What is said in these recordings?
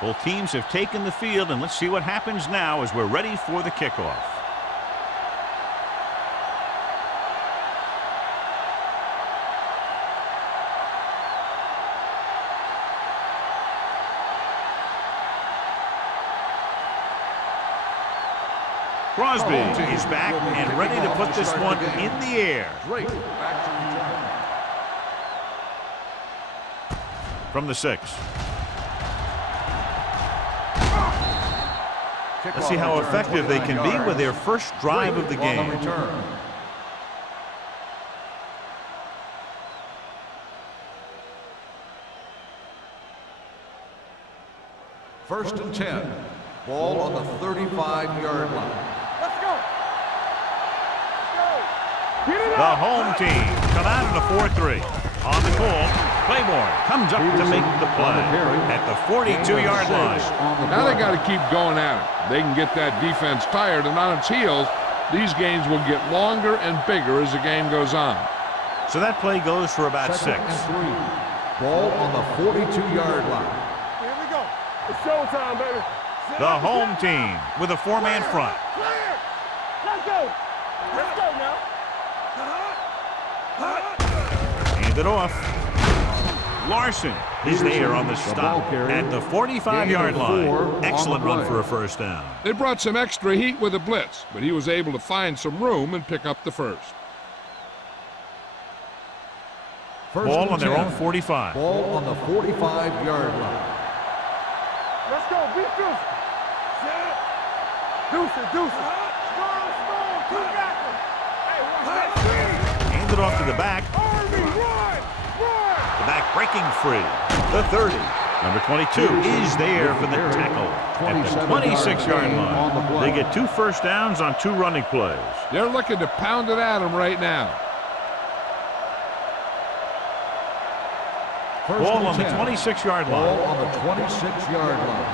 Both teams have taken the field, and let's see what happens now as we're ready for the kickoff. Crosby is back and ready to put this one in the air. From the 6. Let's see how effective they can be with their first drive of the game. First and 10. Ball on the 35-yard line. Let's go. The home team come out in a 4-3. On the call, Claiborne comes up to make the play at the 42-yard line. Now they got to keep going at it. They can get that defense tired and on its heels. These games will get longer and bigger as the game goes on. So that play goes for about 6. Second and 3. Ball on the 42-yard line. Here we go. It's showtime, baby. The home team with a 4-man front. Clear. Let's go. Let's go now. Hand it off. Larson is there on the stop at the 45-yard line. Excellent run for a first down. They brought some extra heat with a blitz, but he was able to find some room and pick up the first. Ball on their own 45. Ball on the 45-yard line. Let's go. Beat this. Deuce it, deuce it. Strong, strong. Two back. Hey, watch that. Hand it off to the back. Army, run, run. The back breaking free. The 30. Number 22 is there for the tackle at the 26-yard line. They get 2 first downs on 2 running plays. They're looking to pound it at him right now. Ball on the 26-yard line. Ball on the 26-yard line.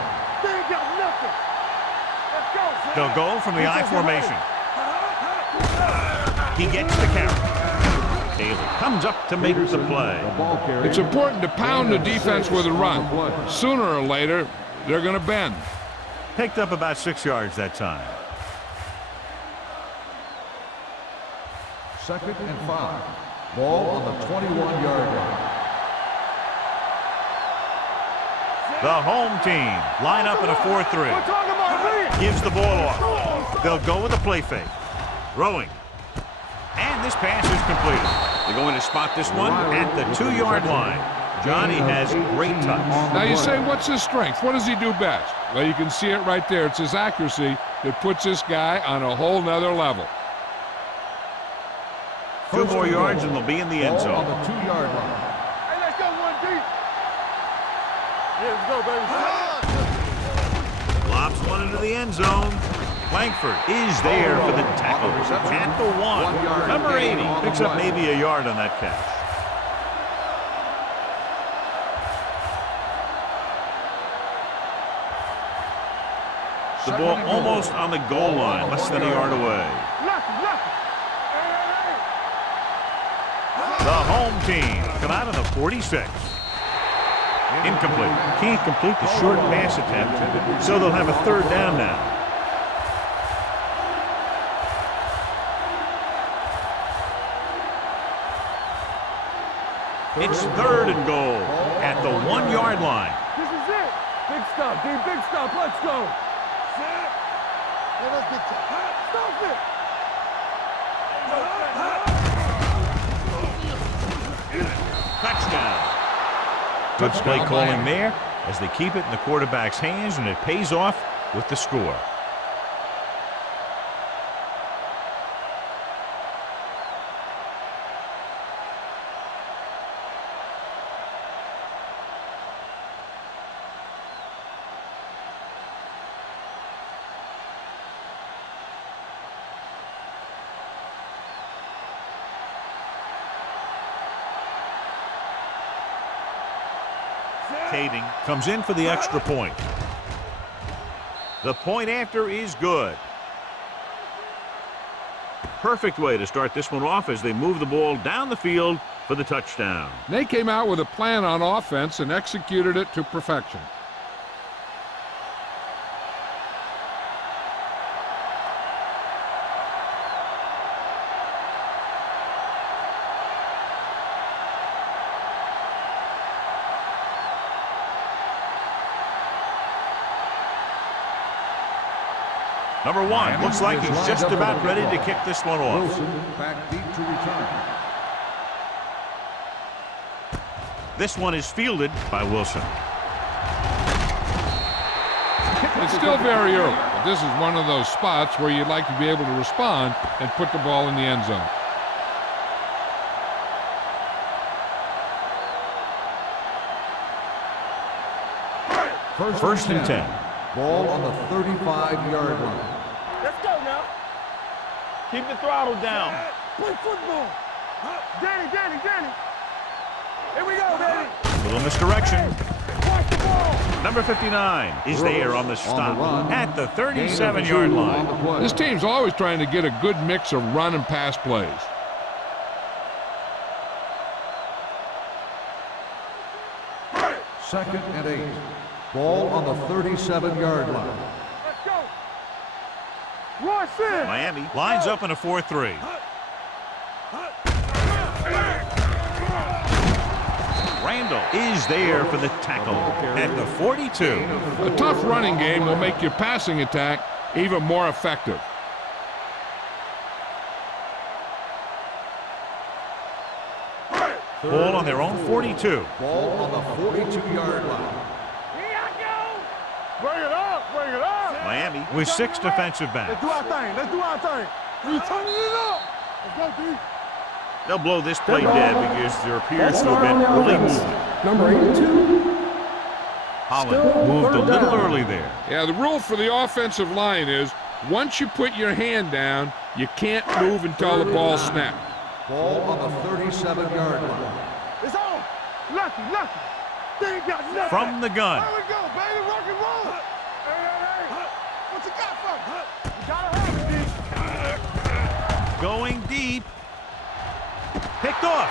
They ain't got nothing. Let's go. They'll go from the I formation. He gets the carry. Taylor comes up to make the play. It's important to pound the defense with a run. Sooner or later, they're going to bend. Picked up about 6 yards that time. Second and 5. Ball on the 21-yard line. The home team line up in a 4-3. Gives the ball off. They'll go with a play fake. Throwing. And this pass is completed. They're going to spot this one at the 2-yard line. Johnny has great touch. Now you say, what's his strength? What does he do best? Well, you can see it right there. It's his accuracy that puts this guy on a whole nother level. 2 more yards and they'll be in the end zone. Ball on the 2-yard line. Hey, let's go one deep. Yeah, let's go, baby. Lobs one into the end zone. Langford is there for the tackle at the 1. Number 80 picks up maybe a yard on that catch. The ball almost on the goal line, less than a yard away. The home team come out of the 46. Incomplete. Can't complete the short pass attempt, so they'll have a 3rd down now. It's 3rd and goal at the 1-yard line. This is it. Big stop, D. Big stop. Let's go. Let's get stop it. Touchdown. Good play calling there as they keep it in the quarterback's hands, and it pays off with the score. Kading comes in for the extra point. The point after is good. Perfect way to start this one off as they move the ball down the field for the touchdown. They came out with a plan on offense and executed it to perfection. Number 1 looks like he's just about ready to kick this one off. Wilson back deep to return. This one is fielded by Wilson. It's still very early, but this is one of those spots where you'd like to be able to respond and put the ball in the end zone. First and 10. Ball on the 35-yard line. Let's go now. Keep the throttle down. Play football. Danny. Here we go, baby. Little misdirection. Watch the ball. Number 59 is there on the stop at the 37-yard line. This team's always trying to get a good mix of run and pass plays. Second and 8. Ball on the 37-yard line. Let's go. Roy Sims. Miami lines up in a 4-3. Randall is there for the tackle at the 42. A tough running game will make your passing attack even more effective. Ball on their own 42. Ball on the 42-yard line. Here I go. Bring it up. Miami with 6 defensive Let's backs. do our thing. We turning it up. Let's go, D. They'll blow this play dead because there appears to have been early movement. Number 82. Holland moved a little early there. Yeah, the rule for the offensive line is once you put your hand down, you can't move until the ball snaps. Ball on the 37-yard line. It's on. Lucky. They ain't got nothing. From the gun. There we go, baby. Rock and roll. Hey. What you got for me? You gotta have it, D. Going deep. Picked off.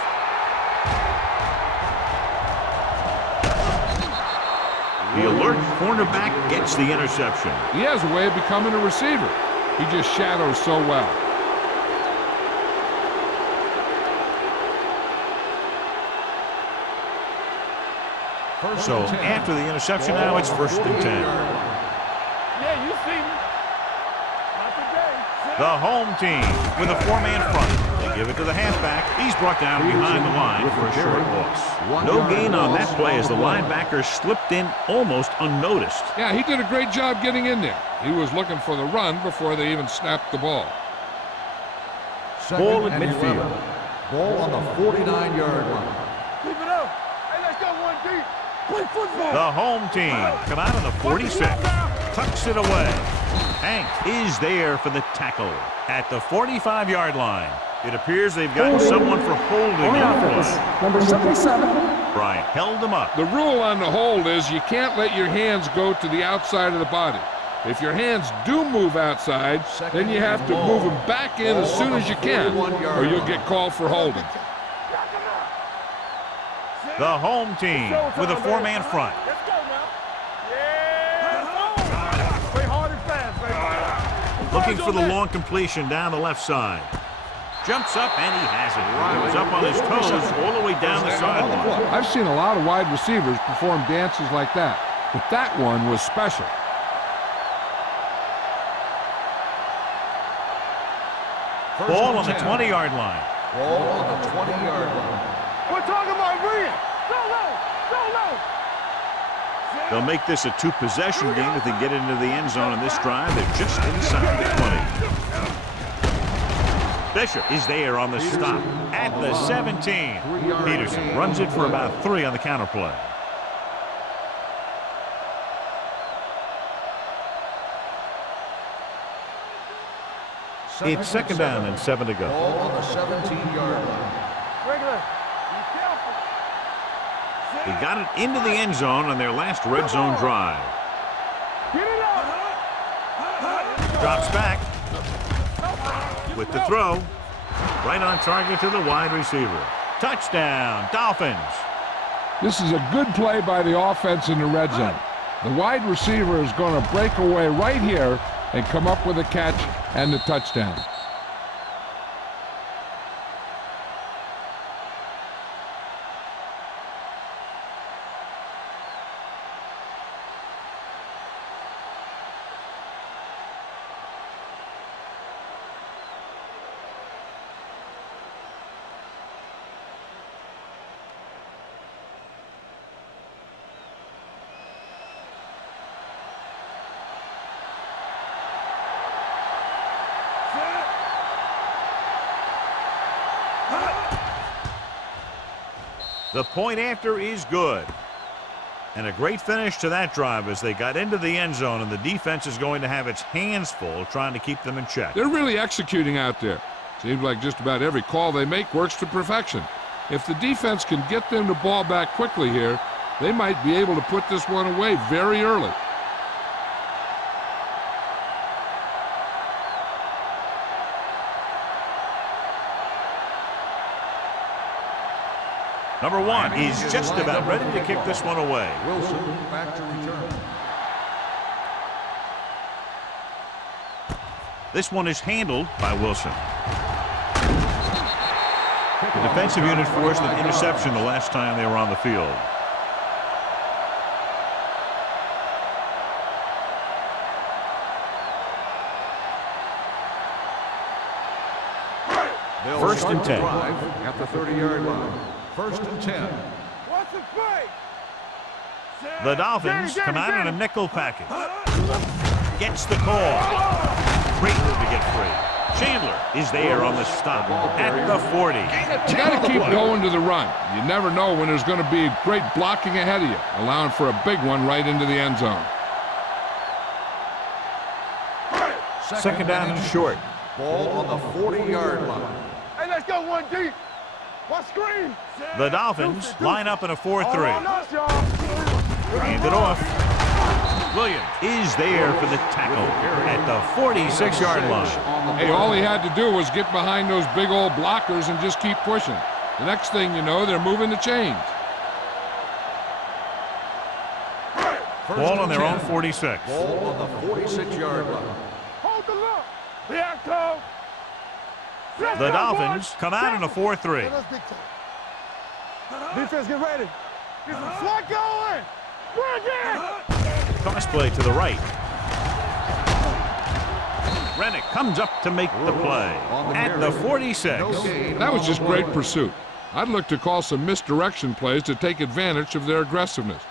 The alert cornerback gets the interception. He has a way of becoming a receiver. He just shadows so well. So after the interception, now it's 1st and 10. Yeah, you see me. Not today. The home team with a 4-man front. They give it to the halfback. He's brought down behind the line for a short loss. No gain on that play as the linebacker slipped in almost unnoticed. Yeah, he did a great job getting in there. He was looking for the run before they even snapped the ball. Ball at midfield. Ball on the 49-yard line. Keep it up. Hey, let's go one deep. Play football. The home team come out of the 46. Tucks it away. Hank is there for the tackle at the 45-yard line. It appears they've gotten someone for holding On on the offense, play. number 77. Bryant held him up. The rule on the hold is you can't let your hands go to the outside of the body. If your hands do move outside, then you have to move them back in as soon as you can, or you'll get called for holding. The home team with a 4-man front. Let's go now. Yeah. Play hard and fast, baby. Looking for the long completion down the left side. Jumps up and he has it. He was up on his toes all the way down the sideline. I've seen a lot of wide receivers perform dances like that, but that one was special. Ball on the 20-yard line. Ball on the 20-yard line. We're talking about Rhea. Go low. They'll make this a 2-possession game if they get into the end zone in this drive. They're just inside the 20. Bishop is there on the stop at the 17. Peterson runs it for about 3 on the counter play. It's 2nd down and 7 to go. Ball on the 17-yard line. Regular. Be careful. They got it into the end zone on their last red zone drive. Get it up. Drops back with the throw. Right on target to the wide receiver. Touchdown, Dolphins. This is a good play by the offense in the red zone. The wide receiver is going to break away right here and come up with a catch and the touchdown. The point after is good. And a great finish to that drive as they got into the end zone, and the defense is going to have its hands full trying to keep them in check. They're really executing out there. Seems like just about every call they make works to perfection. If the defense can get them the ball back quickly here, they might be able to put this one away very early. Number 1 is just about ready to kick this one away. Wilson back to return. This one is handled by Wilson. The defensive unit forced an interception the last time they were on the field. First and 10. At the 30-yard line. First and 10. What's the play? The Dolphins come out in a nickel package. Gets the call. Great move to get free. Chandler is there on the stop at the 40. You got to keep going to the run. You never know when there's going to be great blocking ahead of you, allowing for a big one right into the end zone. Second down and short. Ball on the 40-yard line. Hey, let's go one deep. What screen? The Dolphins line up in a 4-3. Hand it off. Williams is there for the tackle at the 46-yard line. Hey, all he had to do was get behind those big old blockers and just keep pushing. The next thing you know, they're moving the chains. Ball on their own 46. Ball on the 46-yard line. Hold the look. Here comes. The Dolphins come out in a 4-3. Defense, get ready. Get some slot going. Bring it. Toss play to the right. Rennick comes up to make the play at the 46. That was just great pursuit. I'd look to call some misdirection plays to take advantage of their aggressiveness.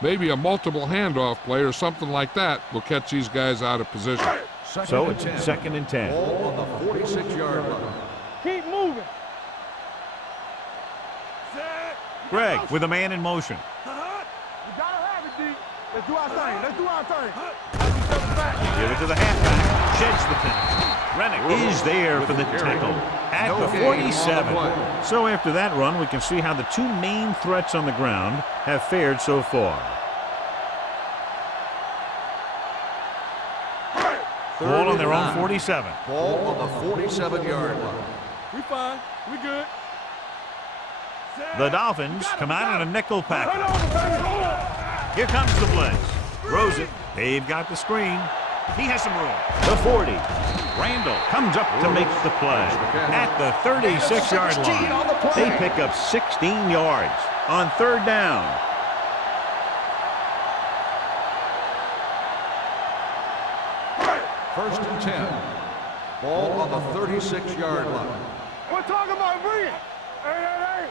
Maybe a multiple handoff play or something like that will catch these guys out of position. So it's second and 10. Ball on the 46-yard line. Keep moving. Greg with a man in motion. You gotta have it, D. Let's do our thing. Let's do our thing. Give it to the halfback. Sheds the penalty. Rennick is there for the tackle at the 47. So after that run, we can see how the two main threats on the ground have fared so far. Ball on their own 47. Ball on the 47-yard line. We fine. We good. The Dolphins come out in a nickel package. Here comes the blitz. Throws it. They've got the screen. He has some room. The 40. Randall comes up to make the play at the 36-yard line. They pick up 16 yards on third down. First and 10. Ball on the 36-yard line. We're talking about bring it. Hey.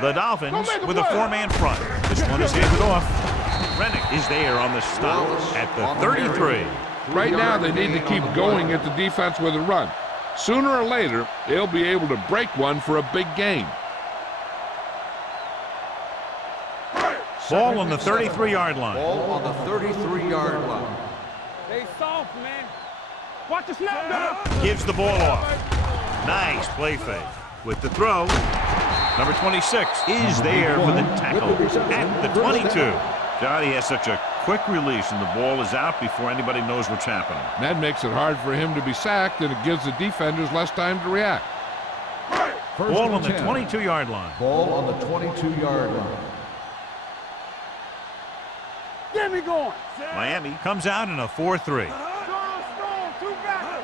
The Dolphins with a four-man front. This one is handed off. Rennick is there on the stop at the 33. Right now, they need to keep going at the defense with a run. Sooner or later, they'll be able to break one for a big gain. Ball on the 33-yard line. Ball on the 33-yard line. They soft, man. Watch the snap down. Gives the ball off. Nice play fake. With the throw, number 26 is there for the tackle at the 22. Johnny has such a quick release, and the ball is out before anybody knows what's happening. That makes it hard for him to be sacked, and it gives the defenders less time to react. Ball on the 22-yard line. Ball on the 22-yard line. Get me going. Miami comes out in a 4-3. Storm, two back.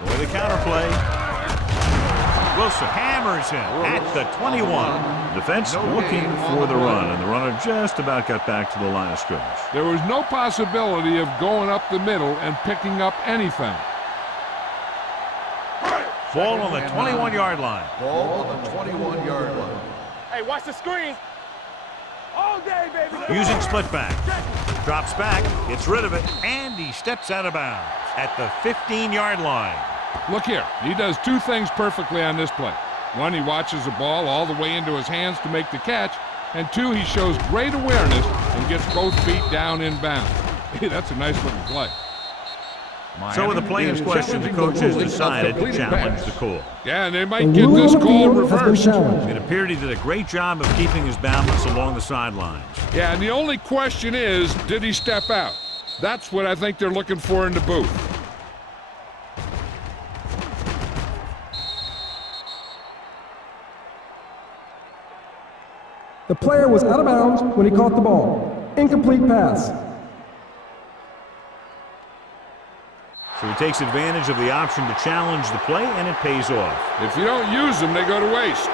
With a counterplay. Wilson hammers him at the 21. Defense looking for the run, and the runner just about got back to the line of scrimmage. There was no possibility of going up the middle and picking up anything. Ball on the 21-yard line. Ball on the 21-yard line. Hey, watch the screen. All day, baby. Using split back. Drops back, gets rid of it, and he steps out of bounds at the 15-yard line. Look here. He does two things perfectly on this play. One, he watches the ball all the way into his hands to make the catch, and two, he shows great awareness and gets both feet down inbounds. Hey, that's a nice looking play. So with the player's question, the coaches decided to challenge the call. Yeah, and they might get this call reversed. It appeared he did a great job of keeping his balance along the sidelines. Yeah, and the only question is, did he step out? That's what I think they're looking for in the booth. The player was out of bounds when he caught the ball. Incomplete pass. So he takes advantage of the option to challenge the play, and it pays off. If you don't use them, they go to waste.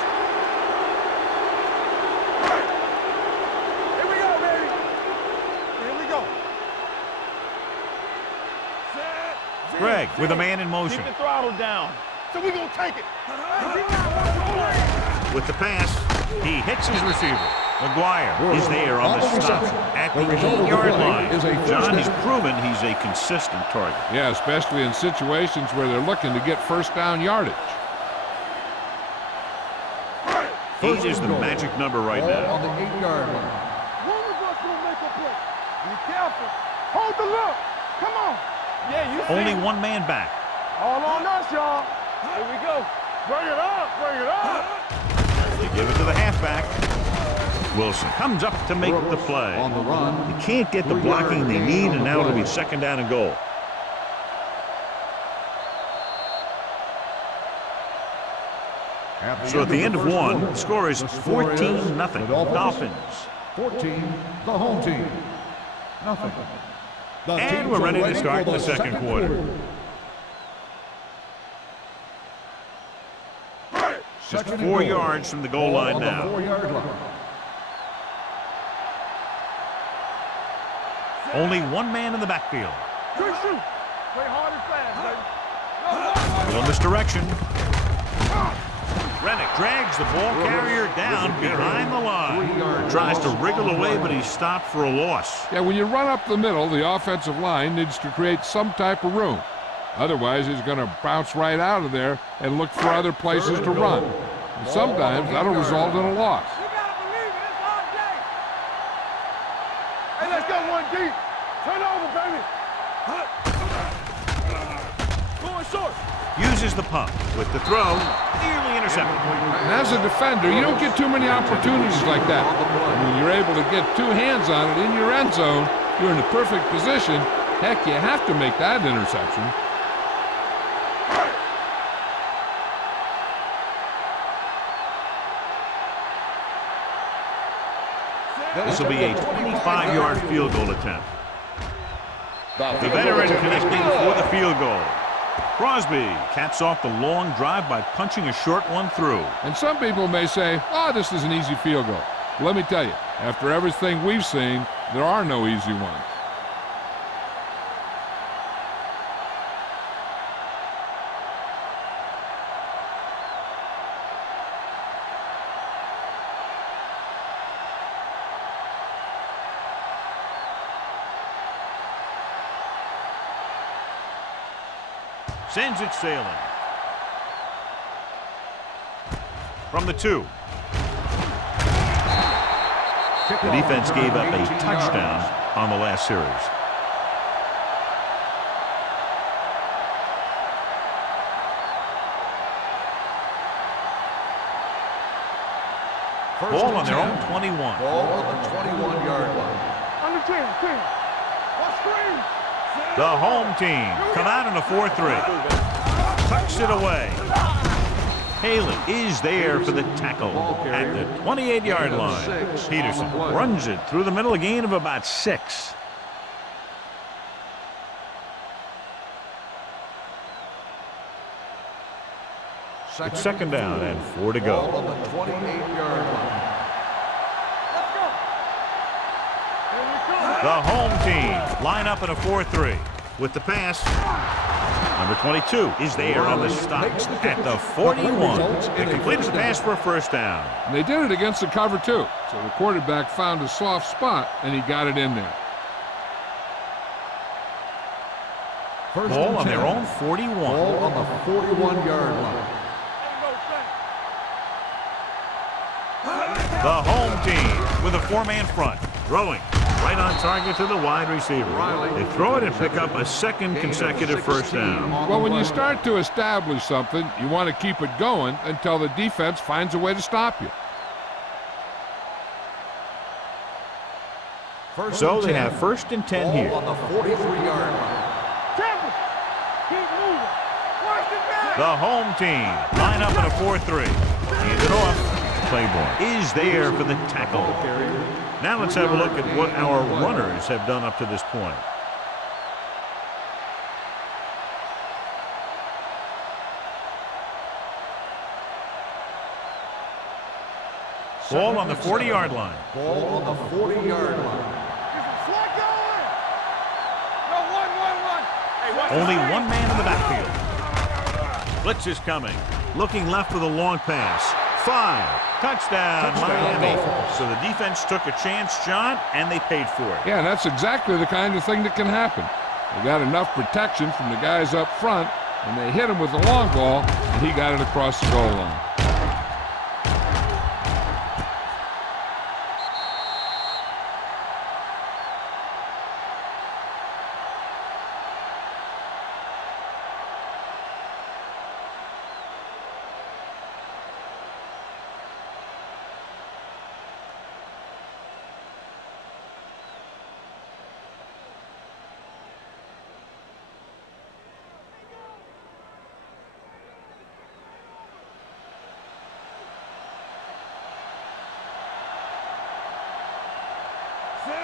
Here we go, baby. Here we go. Greg with a man in motion. Keep the throttle down. So we're going to take it. With the pass, he hits his receiver. McGuire is there on the stop at the 8-yard line. John, he's proven he's a consistent target. Yeah, especially in situations where they're looking to get first down yardage. 8 is the magic number right now. On the 8-yard line. One of us will make a play. Be careful. Hold the look. Come on. Yeah, you see. Only one man back. All on us, y'all. Here we go. Bring it up. Bring it up. They give it to the halfback. Wilson comes up to make the play. On the run. They can't get the blocking they need, and now it'll be second down and goal. So at the end of one, the score is 14-0. Dolphins. 14, the home team. Nothing. And we're ready to start the second quarter. Just 4 yards from the goal line now. 4-yard line. Only one man in the backfield. Good shoot. Play hard and fast, baby. Little misdirection. Reddick drags the ball carrier down behind the line. Tries to wriggle away, but he's stopped for a loss. Yeah, when you run up the middle, the offensive line needs to create some type of room. Otherwise, he's going to bounce right out of there and look for other places to run. And sometimes that'll result in a loss. You gotta believe it. It's our day. Hey, let's go one deep. Turn over, baby. Going short. Uses the pump with the throw. Nearly intercepted. And as a defender, you don't get too many opportunities like that. When you're able to get two hands on it in your end zone, you're in the perfect position. Heck, you have to make that interception. This will be a 25-yard field goal attempt. The veteran connecting for the field goal. Crosby caps off the long drive by punching a short one through. And some people may say, oh, this is an easy field goal. Let me tell you, after everything we've seen, there are no easy ones. Sends it sailing. From the 2. The defense gave up a touchdown on the last series. Ball on their own 21. Ball on the 21-yard line. Under 10. What screen? The home team come out in a 4-3. Tucks it away. Haley is there for the tackle at the 28-yard line. Peterson runs it through the middle, a gain of about 6. It's second down and 4 to Ball go. on the 28-yard line. Let's go. Here we come. The home team line up in a 4-3 with the pass. Number 22 is there on the stop at the 41. They completed the pass for a first down. And they did it against the cover, too. So the quarterback found a soft spot, and he got it in there. Ball on their own 41. Ball on the 41-yard line. The home team with a 4-man front. Throwing right on target to the wide receiver. They throw it and pick up a second consecutive first down. Well, when you start to establish something, you want to keep it going until the defense finds a way to stop you. So they have 1st and 10 here. On the 43-yard line. Keep moving. First and 10. The home team line up in a 4-3. Hand it off. Claiborne is there for the tackle. Now let's have a look at what our runners have done up to this point. Ball on the 40-yard line. Ball on the 40-yard line. Slot going. No, one. Hey, Only one man in the backfield. Blitz is coming. Looking left for the long pass. 5. Touchdown, Miami. So the defense took a chance, John, and they paid for it. Yeah, and that's exactly the kind of thing that can happen. They got enough protection from the guys up front, and they hit him with the long ball, and he got it across the goal line.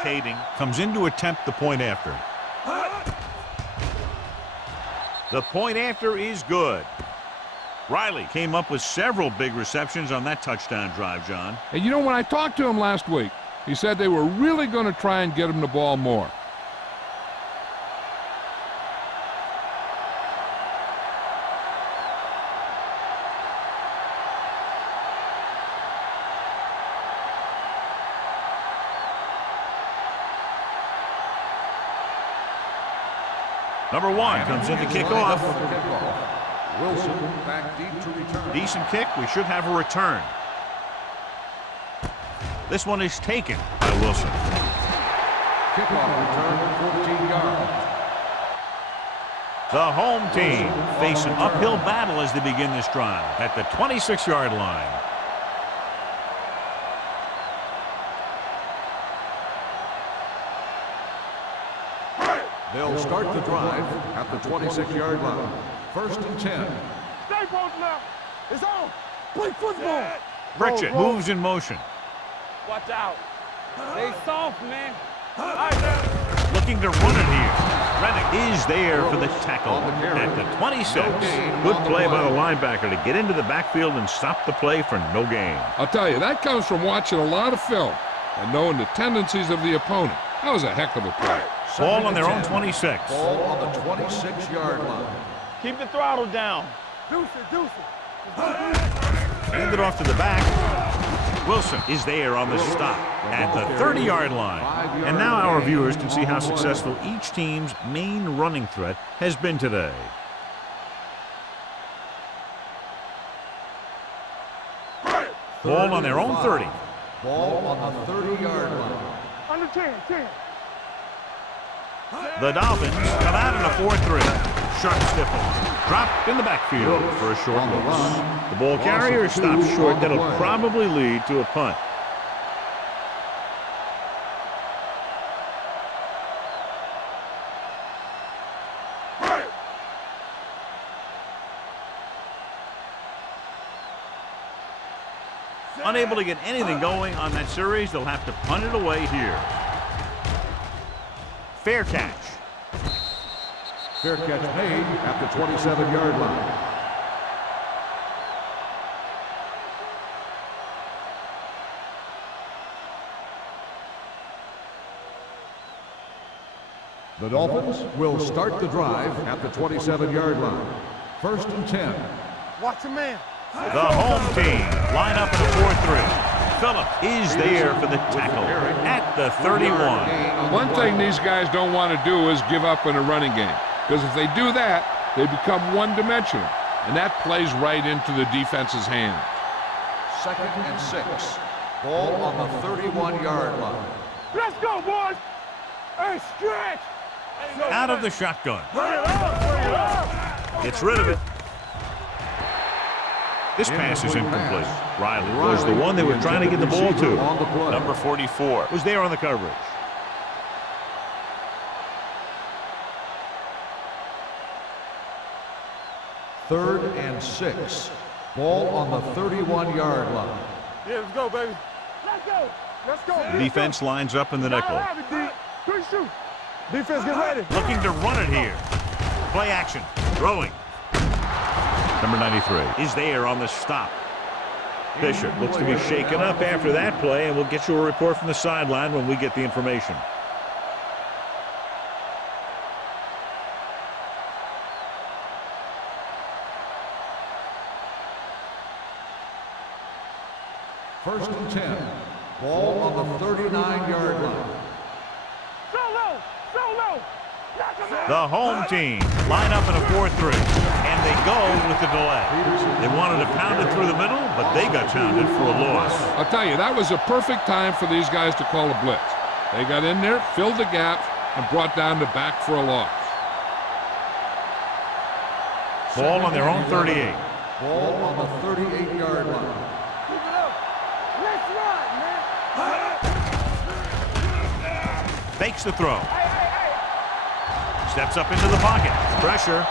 Kading comes in to attempt the point after. The point after is good. Riley came up with several big receptions on that touchdown drive, John. And you know, when I talked to him last week, he said they were really going to try and get him the ball more. Number 1 comes in to kick off. Wilson back deep to return. Decent kick. We should have a return. This one is taken by Wilson. Kickoff return, 14 yards. The home team face an uphill battle as they begin this drive at the 26-yard line. They'll start the drive at the 26-yard line. 1st and 10. Stay both now. It's on. Play football. Pritchett moves in motion. Watch out. Stay soft, man. All right, now. Looking to run it here. Reddick is there for the tackle at the 26. Good play by the linebacker to get into the backfield and stop the play for no gain. I'll tell you, that comes from watching a lot of film and knowing the tendencies of the opponent. That was a heck of a play. Ball on their own 26. Ball on the 26-yard line. Keep the throttle down. Deuce it. Hand it off to the back. Wilson is there on the stop at the 30-yard line. And now our viewers can see how successful each team's main running threat has been today. Ball on their own 30. Ball on the 30-yard line. Under 10. The Dolphins come out in a 4-3. Sharp stiffle. Dropped in the backfield for a short loss. The ball carrier stops short. That'll probably lead to a punt. Unable to get anything going on that series, they'll have to punt it away here. Fair catch. Fair catch made at the 27-yard line. The Dolphins will start the drive at the 27-yard line. 1st and 10. Watch a man. The home team line up in a 4-3. Phillip is there for the tackle at the 31. One thing these guys don't want to do is give up in a running game, because if they do that, they become one-dimensional, and that plays right into the defense's hand. 2nd and 6. Ball on the 31-yard line. Let's go, boys. Hey, stretch. Out of the shotgun. Bring it up. Gets rid of it. This pass is incomplete. Riley was the one they were trying to get the ball to. Number 44 was there on the coverage. Third and 6. Ball on the 31-yard line. Yeah, let's go, baby. Let's go. Let's go. The defense lines up in the nickel. Good shoot. Defense, get ready. Looking to run it here. Play action. Throwing. Number 93 is there on the stop. Bishop looks to be shaken up after that play, and we'll get you a report from the sideline when we get the information. First and 10. Ball on the 39-yard line. Solo. The home team line up in a 4-3, and they go with the delay. They wanted to pound it through the middle, but they got pounded for a loss. I'll tell you, that was a perfect time for these guys to call a blitz. They got in there, filled the gaps, and brought down the back for a loss. Ball on their own 38. Ball on the 38-yard line. Keep it up. Let's run, man. Fakes the throw. Steps up into the pocket. Pressure.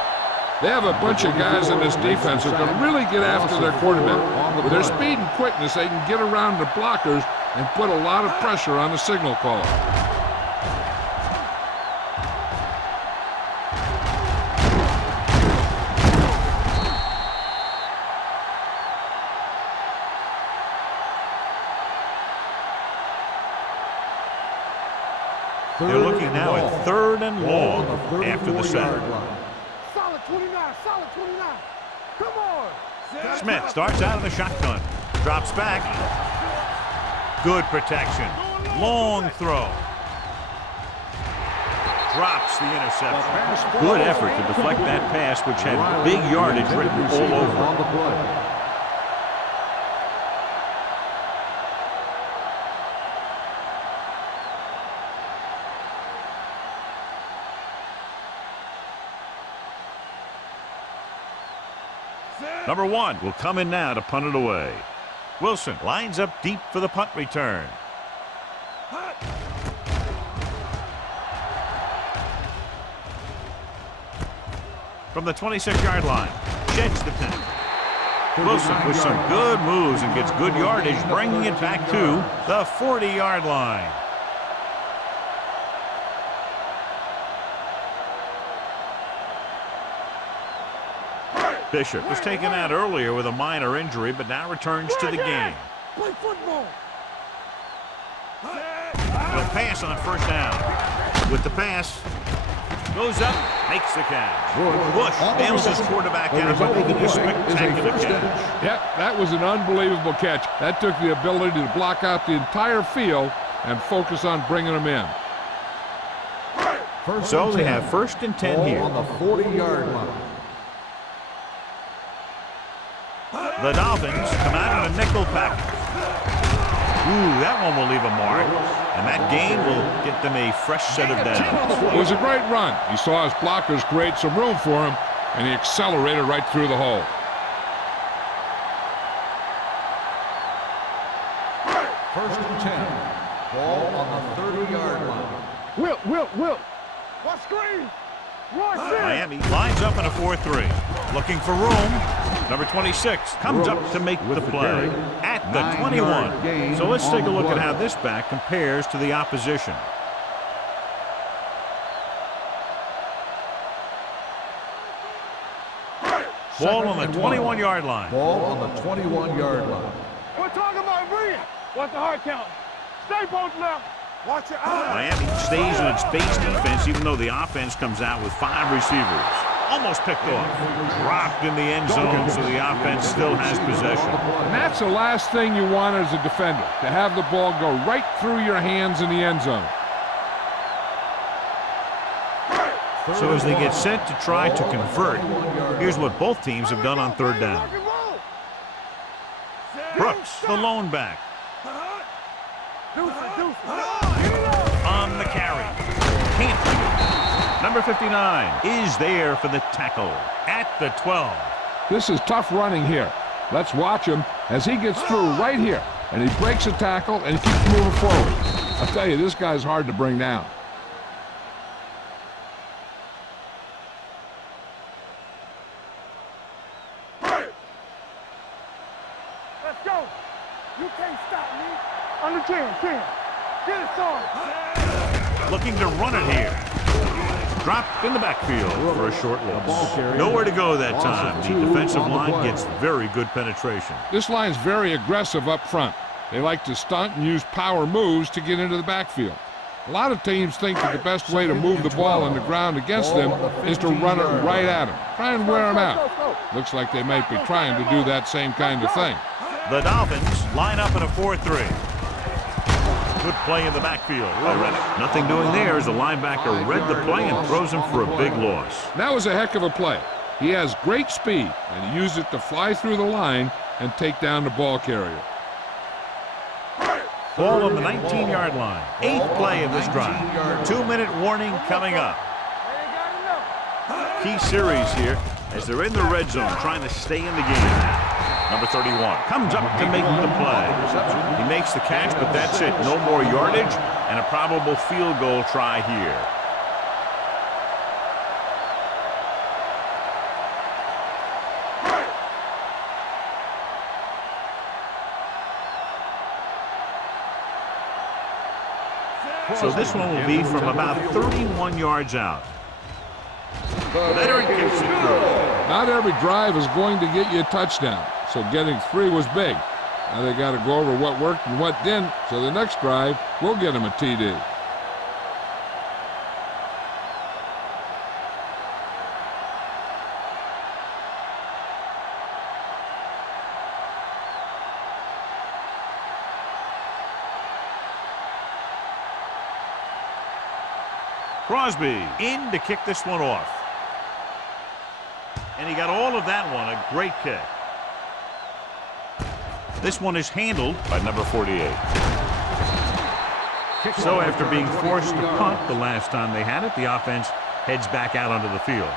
They have a bunch of guys in this defense who can really get after their quarterback. With their speed and quickness, they can get around the blockers and put a lot of pressure on the signal caller. They're looking now at 3rd and long after the sack. Solid 29, solid 29. Come on. Smith starts out of the shotgun. Drops back. Good protection. Long throw. Drops the interception. Good effort to deflect that pass, which had big yardage written all over it. Number 1 will come in now to punt it away. Wilson lines up deep for the punt return. From the 26-yard line, sheds the pin. Wilson with some good moves and gets good yardage, bringing it back to the 40-yard line. Bishop was taken out earlier with a minor injury, but now returns to the game. Play football. He'll pass on first down. With the pass, goes up, makes the catch. Bush nails his quarterback out by making a spectacular catch. Yep, that was an unbelievable catch. That took the ability to block out the entire field and focus on bringing them in. So they have 1st and 10 here. On the 40-yard line. The Dolphins come out in a nickel package. Ooh, that one will leave a mark. And that gain will get them a fresh set of downs. It was a great run. He saw his blockers create some room for him, and he accelerated right through the hole. First and 10. Ball on the 30-yard line. Wilt. What screen? Miami lines up in a 4-3. Looking for room. Number 26 comes up to make the play at the 21. So let's take a look at how this back compares to the opposition. Ball on the 21-yard line. Ball on the 21-yard line. We're talking about bringing. What's the hard count? Stay both left. Watch your eyes. Miami stays in its base defense, even though the offense comes out with 5 receivers. Almost picked off. Dropped in the end zone, so the offense still has possession. And that's the last thing you want as a defender, to have the ball go right through your hands in the end zone. So as they get set to try to convert, here's what both teams have done on 3rd down. Brooks, the lone back. On the carry. Can't do it. Number 59 is there for the tackle at the 12. This is tough running here. Let's watch him as he gets through right here. And he breaks a tackle and keeps moving forward. I'll tell you, this guy's hard to bring down. Let's go. You can't stop me. Under 10. Get it started. Looking to run it here. Dropped in the backfield for a short loss. Nowhere to go that time. The defensive line gets very good penetration. This line's very aggressive up front. They like to stunt and use power moves to get into the backfield. A lot of teams think that the best way to move the ball on the ground against them is to run it right at them. Try and wear them out. Looks like they might be trying to do that same kind of thing. The Dolphins line up in a 4-3. Good play in the backfield by Reddick. Nothing doing there as the linebacker read the play and throws him for a big loss. That was a heck of a play. He has great speed, and he used it to fly through the line and take down the ball carrier. Ball on the 19-yard line. 8th play of this drive. 2-minute warning coming up. Key series here as they're in the red zone trying to stay in the game. Number 31 comes up to make the play. He makes the catch, but that's it. No more yardage and a probable field goal try here. So this one will be from about 31 yards out. Veteran kicks it through. Not every drive is going to get you a touchdown, so getting 3 was big. Now they got to go over what worked and what didn't, so the next drive will get them a TD. Crosby in to kick this one off. And he got all of that one. A great kick. This one is handled by number 48. So after being forced to punt the last time they had it, the offense heads back out onto the field.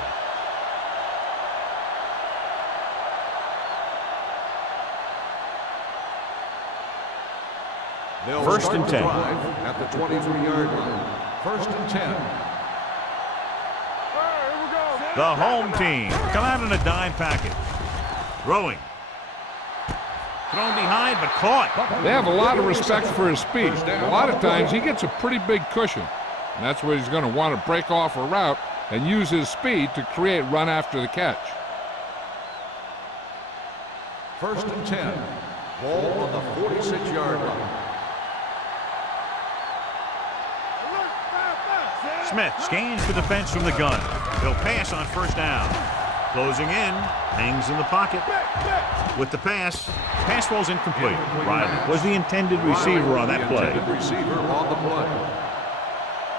First and 10. At the 23-yard line. First and 10. The home team come out in a dime package. Throwing. Thrown behind, but caught. They have a lot of respect for his speed. A lot of times he gets a pretty big cushion. And that's where he's going to want to break off a route and use his speed to create run after the catch. First and 10. Ball on the 46-yard line. Smith scans the defense from the gun. He'll pass on first down. Closing in, hangs in the pocket. With the pass, pass falls incomplete. Riley was the intended receiver on that play.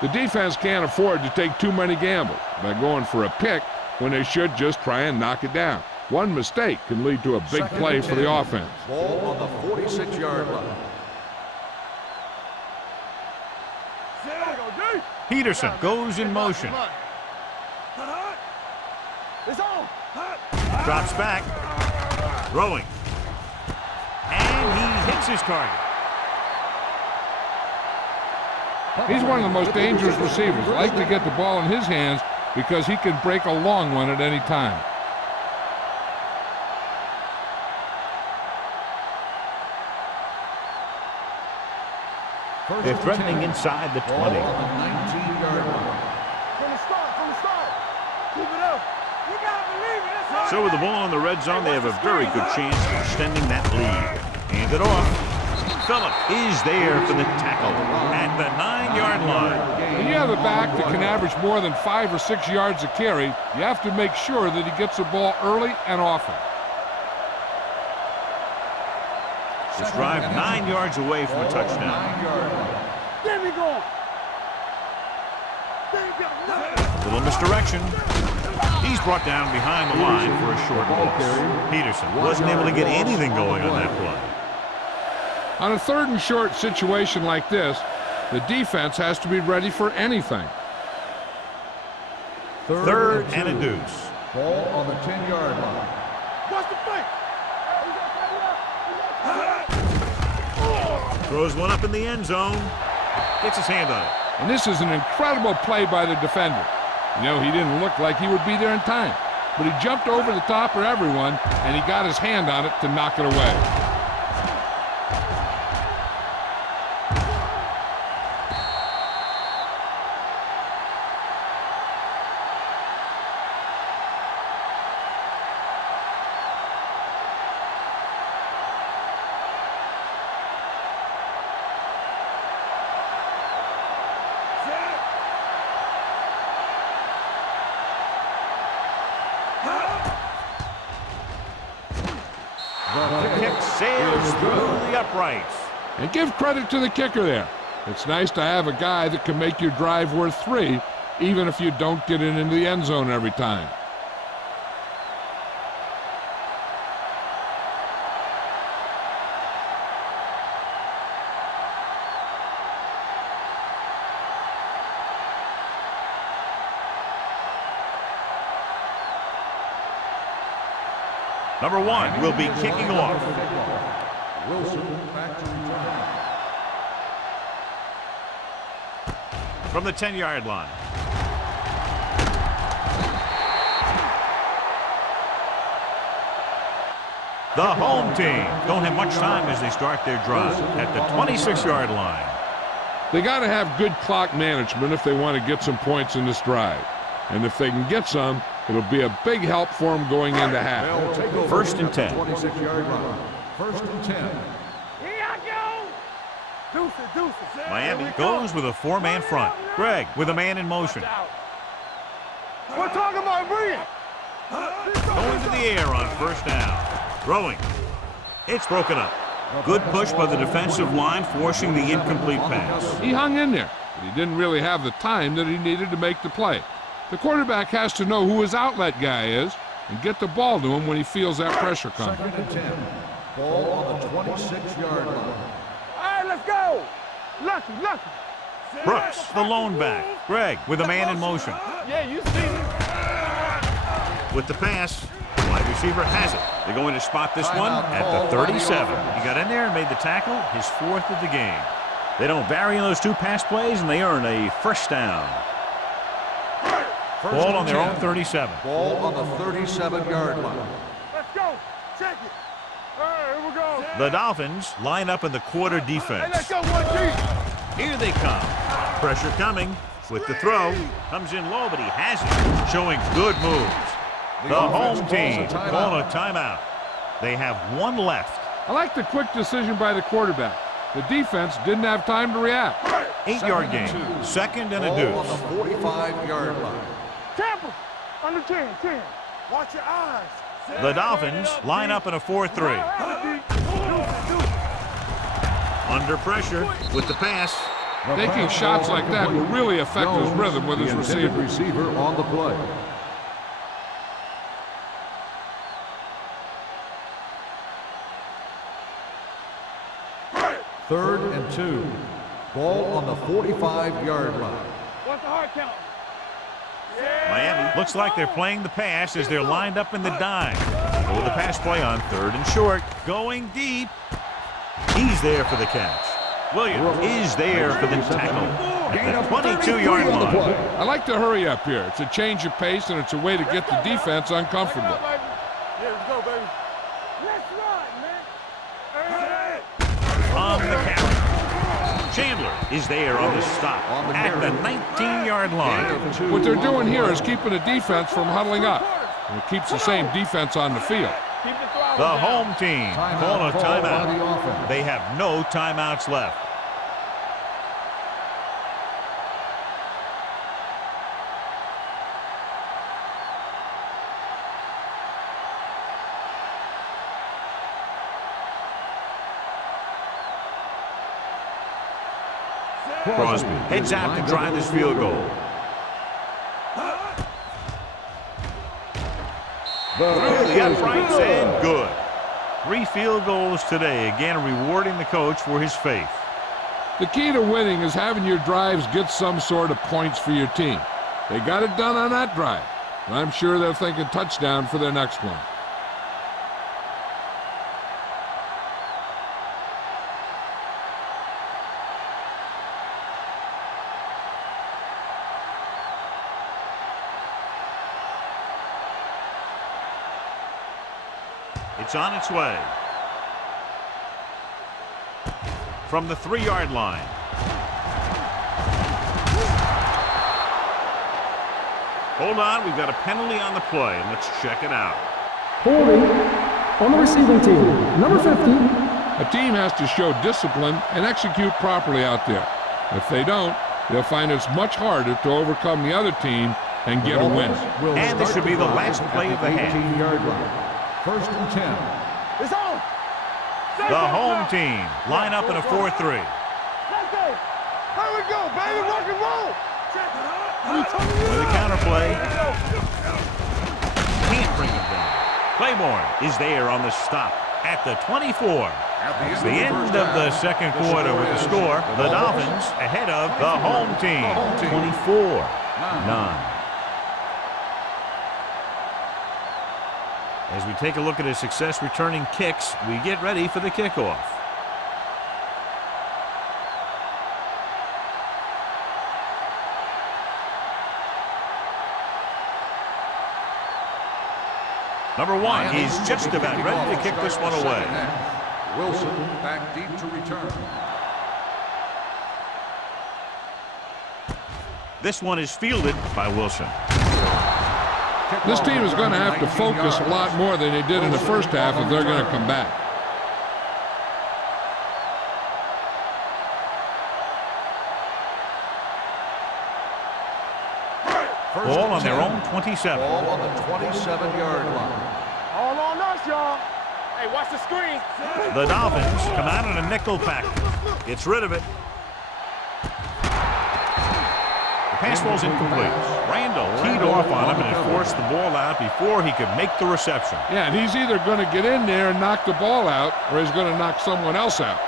The defense can't afford to take too many gambles by going for a pick when they should just try and knock it down. One mistake can lead to a big play for the offense. Ball on the 46-yard line. Peterson goes in motion. Drops back. Throwing. And he hits his target. He's one of the most dangerous receivers. I like to get the ball in his hands because he can break a long one at any time. They're threatening inside the 20. Ball on the 19-yard line. From the start. Keep it up. You gotta believe it. So with the ball in the red zone, they have a very good chance of extending that lead. Hand it off. Phillip is there for the tackle at the 9-yard line. When you have a back that can average more than 5 or 6 yards a carry, you have to make sure that he gets the ball early and often. This drive 9 yards away from a touchdown. There we go. Little misdirection. He's brought down behind the line for a short loss. Peterson wasn't able to get anything going on that play. On a 3rd and short situation like this, the defense has to be ready for anything. 3rd and a deuce. Ball on the 10-yard line. What's the fake? Throws one up in the end zone. Gets his hand on it. And this is an incredible play by the defender. You know, he didn't look like he would be there in time, but he jumped over the top of everyone, and he got his hand on it to knock it away. The kick sails through the uprights. And give credit to the kicker there. It's nice to have a guy that can make your drive worth 3, even if you don't get it into the end zone every time. Number 1 will be kicking off. Wilson back to return. From the 10-yard line. The home team don't have much time as they start their drive at the 26-yard line. They got to have good clock management if they want to get some points in this drive. And if they can get some, it'll be a big help for them going into half. 1st and 10. 26-yard line. 1st and 10. Here I go. Deuces. Miami goes with a 4-man front. Greg with a man in motion. We're talking about brilliant. Going to the air on 1st down. Throwing. It's broken up. Good push by the defensive line, forcing the incomplete pass. He hung in there, but he didn't really have the time that he needed to make the play. The quarterback has to know who his outlet guy is and get the ball to him when he feels that pressure coming. 2nd and 10. Ball on the 26-yard line. All right, let's go. Lucky. Brooks, the lone back. Greg with a man in motion. Yeah, you see me. With the pass, wide receiver has it. They're going to spot this one at the 37. He got in there and made the tackle, his 4th of the game. They don't vary in those 2 pass plays, and they earn a 1st down. Ball on their own 37. Ball on the 37-yard line. Let's go. Check it. All right, here we go. The Dolphins line up in the quarter Hey, defense. let's go, 1G. Here they come. Pressure coming with the throw. Comes in low, but he has it. Showing good moves. The home team calling a timeout. They have 1 left. I like the quick decision by the quarterback. The defense didn't have time to react. 8-yard game. 2nd and a Ball on deuce. the 45-yard line. Tampa. Under 10. Watch your eyes. The Dolphins line up in a 4-3. Under pressure with the pass. Taking shots like that will really affect his rhythm with his receiver. Receiver on the play. Third and 2. Ball on the 45-yard line. What's the hard count? Miami looks like they're playing the pass as they're lined up in the dime. Go the pass play on 3rd and short. Going deep. He's there for the catch. Williams is there for the tackle at the 22-yard line. I like to hurry up here. It's a change of pace, and it's a way to get the defense uncomfortable. Yeah, let's go, baby. Let's run, man. On the carry. Chandler is there on the stop at the 19-yard line. What they're doing here is keeping the defense from huddling up. And it keeps the same defense on the field. The home team calling a timeout. They have no timeouts left. Crosby heads out to drive this field goal. Through the uprights and good. 3 field goals today, again rewarding the coach for his faith. The key to winning is having your drives get some sort of points for your team. They got it done on that drive. And I'm sure they're thinking touchdown for their next one. It's on its way. From the 3-yard line. Hold on, we've got a penalty on the play, and let's check it out. Holding on the receiving team, number 50. A team has to show discipline and execute properly out there. If they don't, they'll find it's much harder to overcome the other team and get a win. And this should be the last play of the half. 18-yard line. First and 10. It's on. The home team line up in a 4-3. Here we go, baby. Rock and roll. With a counter play. Can't bring him down. Claiborne is there on the stop at the 24. It's the end of the second quarter with the score. The Dolphins ahead of the home team. 24-9. As we take a look at his success returning kicks, we get ready for the kickoff. Number 1 is just about ready to kick this one away. Wilson back deep to return. This one is fielded by Wilson. This team is going to have to focus a lot more than they did in the first half if they're going to come back. Ball on their own 27. Ball on the 27-yard line. All on us, y'all. Hey, watch the screen. The Dolphins come out in a nickel pack. Gets rid of it. The pass ball's incomplete. Randall teed off on him and had forced the ball out before he could make the reception. Yeah, and he's either going to get in there and knock the ball out, or he's going to knock someone else out.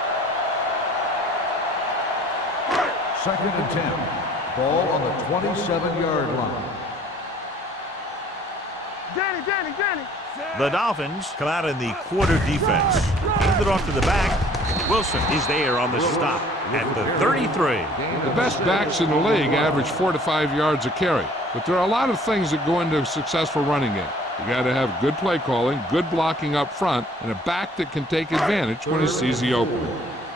Second and 10. Ball on the 27-yard line. Danny. The Dolphins come out in the quarter defense. Hand it off to the back. Wilson is there on the stop at the 33. The best backs in the league average 4 to 5 yards a carry, but there are a lot of things that go into a successful running game. You got to have good play calling, good blocking up front, and a back that can take advantage when he sees the opening.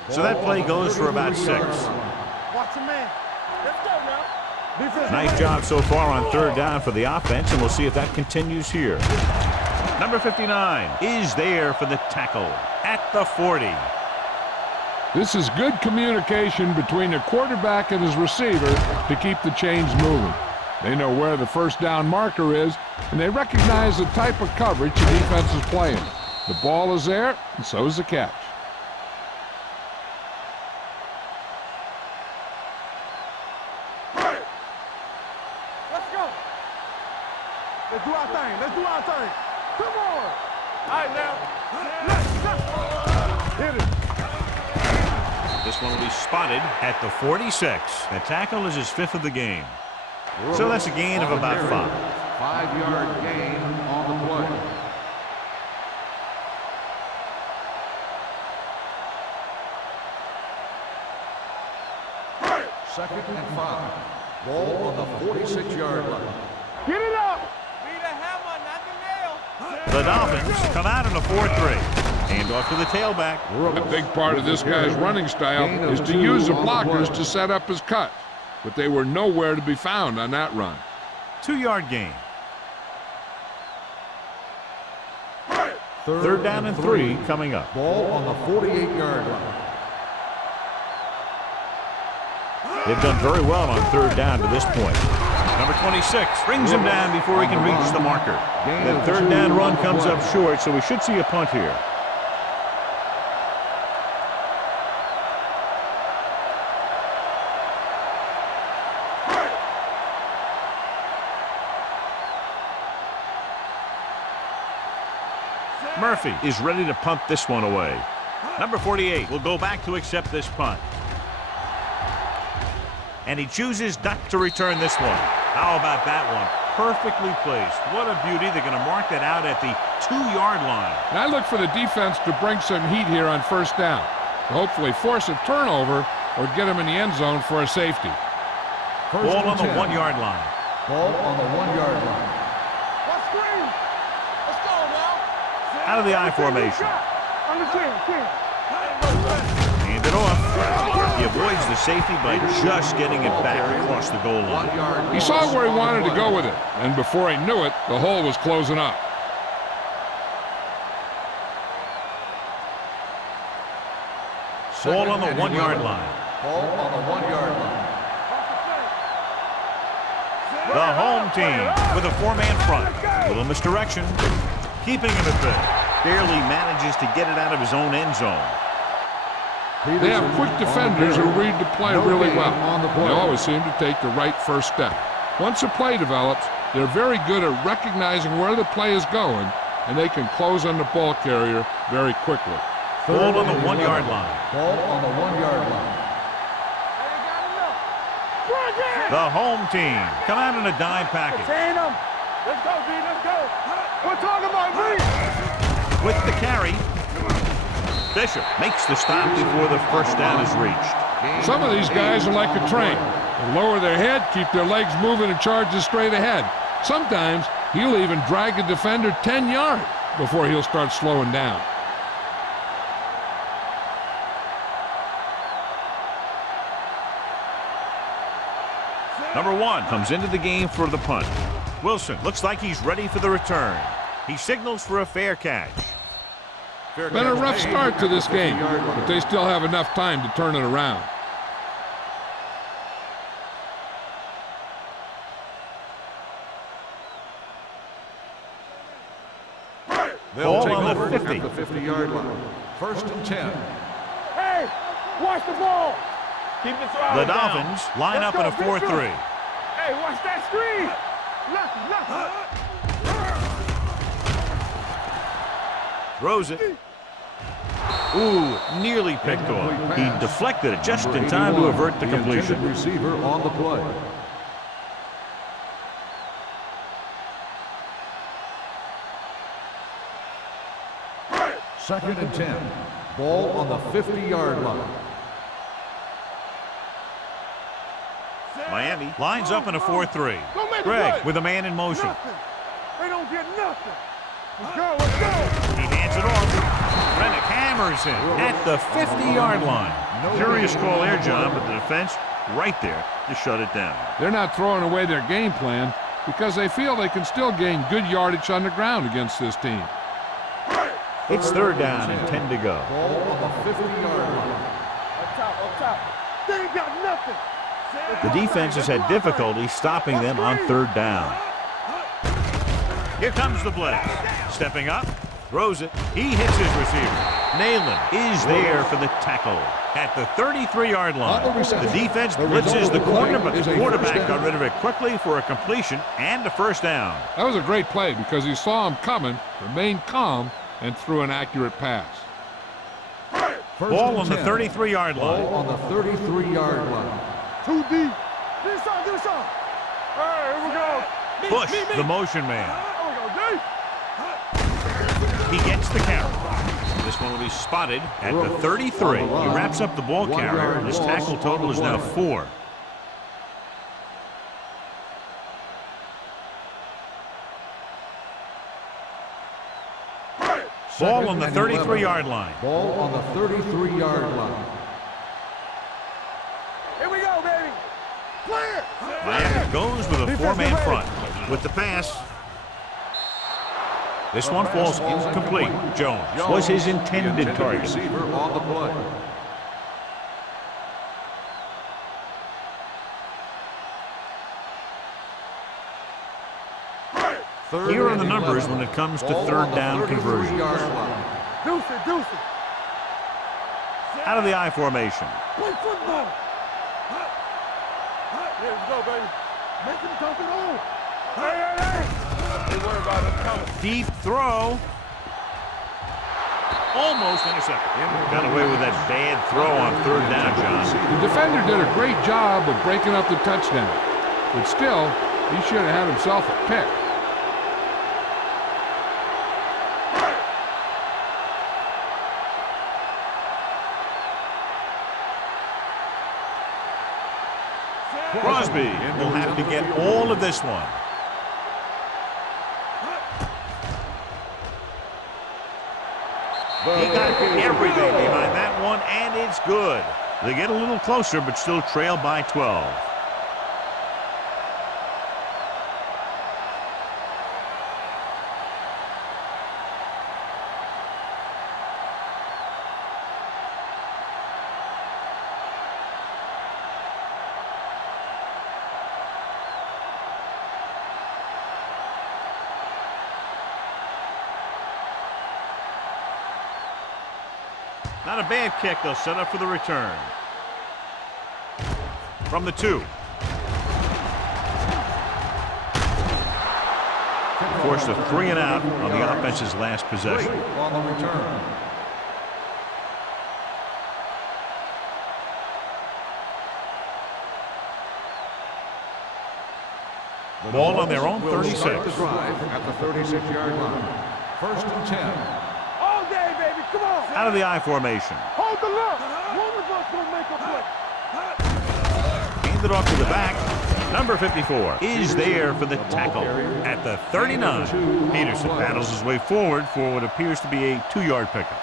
So that play goes for about 6. Watch him, man. Let's go now. Defense. Nice job so far on third down for the offense, and we'll see if that continues here. Number 59 is there for the tackle at the 40. This is good communication between the quarterback and his receiver to keep the chains moving. They know where the first down marker is, and they recognize the type of coverage the defense is playing. The ball is there, and so is the catch. Let's go. Let's do our thing. Come on. All right, now. Let's hit it. This one will be spotted at the 46. The tackle is his 5th of the game. So that's a gain of about 5. 5-yard gain on the play. Second and 5. Ball on the 46-yard line. Get it up. Be the hammer, not the nail. The Dolphins come out in a 4-3. Hand off to the tailback. A big part of this guy's running style is to use the blockers to set up his cut, but they were nowhere to be found on that run. 2-yard gain. Third down and 3 coming up. Ball on the 48-yard line. They've done very well on third down to this point. Number 26 brings him down before he can reach the marker. That third down run comes up short, so we should see a punt here. Murphy is ready to punt this one away. Number 48 will go back to accept this punt. And he chooses not to return this one. How about that one? Perfectly placed. What a beauty. They're going to mark that out at the 2-yard line. And I look for the defense to bring some heat here on first down, to hopefully force a turnover or get them in the end zone for a safety. Ball on the 1-yard line. Ball on the 1-yard line. Let's go now. Out of the I formation. On the 10. Hand it off. He avoids the safety by just getting it back across the goal line. He saw where he wanted to go with it, and before he knew it, the hole was closing up. Ball on the 1-yard line. Ball on the 1-yard line. The home team with a 4-man front. A little misdirection. Keeping him at bay. Barely manages to get it out of his own end zone. They have quick defenders who read the play really well. They always seem to take the right first step. Once a play develops, they're very good at recognizing where the play is going, and they can close on the ball carrier very quickly. Ball on the 1-yard line. Ball on the 1-yard line. The home team come out in a dime package. Let's go, D. Let's go. We're talking about me. With the carry, Bishop makes the stop before the first down is reached. Some of these guys are like a train. They lower their head, keep their legs moving, and charge straight ahead. Sometimes he'll even drag a defender 10 yards before he'll start slowing down. Number 1 comes into the game for the punt. Wilson looks like he's ready for the return. He signals for a fair catch. Been a rough start to this game, but they still have enough time to turn it around. Ball on the 50. At the 50-yard line. First and 10. Hey, watch the ball. Keep the throttle The down. Dolphins line up in a 4-3. Hey, watch that screen. Nothing. Throws it. Ooh, nearly picked off. He deflected it just in time to avert the completion. Receiver on the play. Second and 10. Ball on the 50-yard line. Miami lines up in a 4-3. Greg with a man in motion. Nothing. They don't get nothing. Let's go. He hands it off. Rennick hammers him at the 50-yard line. Curious call there, John, but the defense right there to shut it down. They're not throwing away their game plan because they feel they can still gain good yardage on the ground against this team. It's 3rd down and 10 to go. Ball on the 50-yard line. Up top. They ain't got nothing. The defense has had difficulty stopping them on 3rd down. Here comes the blitz. Stepping up, throws it. He hits his receiver. Nayland is there for the tackle at the 33-yard line. The defense blitzes the corner, but the quarterback got rid of it quickly for a completion and a first down. That was a great play because he saw him coming, remained calm, and threw an accurate pass. Ball on the 33-yard line. Ball on the 33-yard line. 2 deep. Give us all. All right, here we go. Bush, the motion man. There we go, D. He gets the carry. This one will be spotted at the 33. He wraps up the ball carrier, and his tackle total is now 4. Ball on the 33-yard line. Ball on the 33-yard line. Here we go, baby. Clear. Miami goes with a 4-man front. With the pass, this one falls incomplete. Jones was his intended target. Receiver on the play. Here are the numbers when it comes to 3rd down conversions. Deuce it. Out of the I formation. Play football. Here we go, baby. Make him dump it on. Hey. Don't worry about it. Coming. Deep throw. Almost intercepted. Got away with that bad throw on third down, John. The defender did a great job of breaking up the touchdown. But still, he should have had himself a pick. Crosby will have to get all of this one. He got everything behind that one, and it's good. They get a little closer, but still trail by 12. Not a bad kick. They'll set up for the return. From the 2. Forced a 3 and out on the offense's last possession. On the return. Ball on their own 36. Start the drive at the 36-yard line. 1st and 10. All day, baby. Come on. Out of the I formation. Hold the look. One of us will make a play. Handed off to the back. Number 54 is there for the tackle at the 39. Peterson battles his way forward for what appears to be a 2-yard pickup.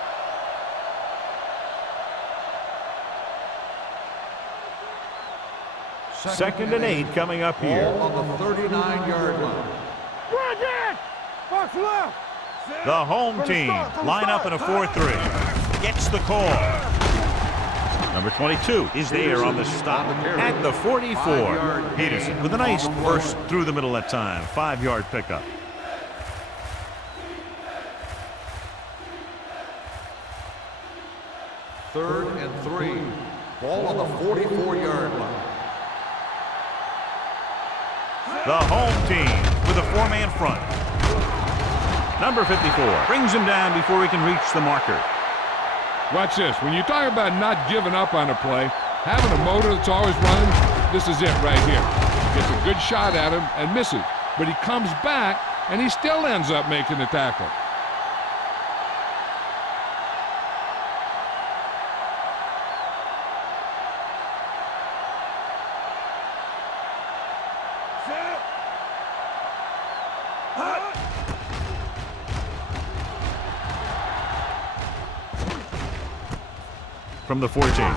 Second and 8 coming up here. Ball on the 39-yard line. Bridget! Box left. The home team line up in a 4-3. Gets the call. Number 22 is there on the stop at the 44. Peterson with a nice burst through the middle that time. 5-yard pickup. Third and 3. Ball on the 44-yard line. The home team with a 4-man front. Number 54 brings him down before he can reach the marker. Watch this. When you talk about not giving up on a play, having a motor that's always running, this is it right here. Gets a good shot at him and misses. But he comes back, and he still ends up making the tackle. From the 14.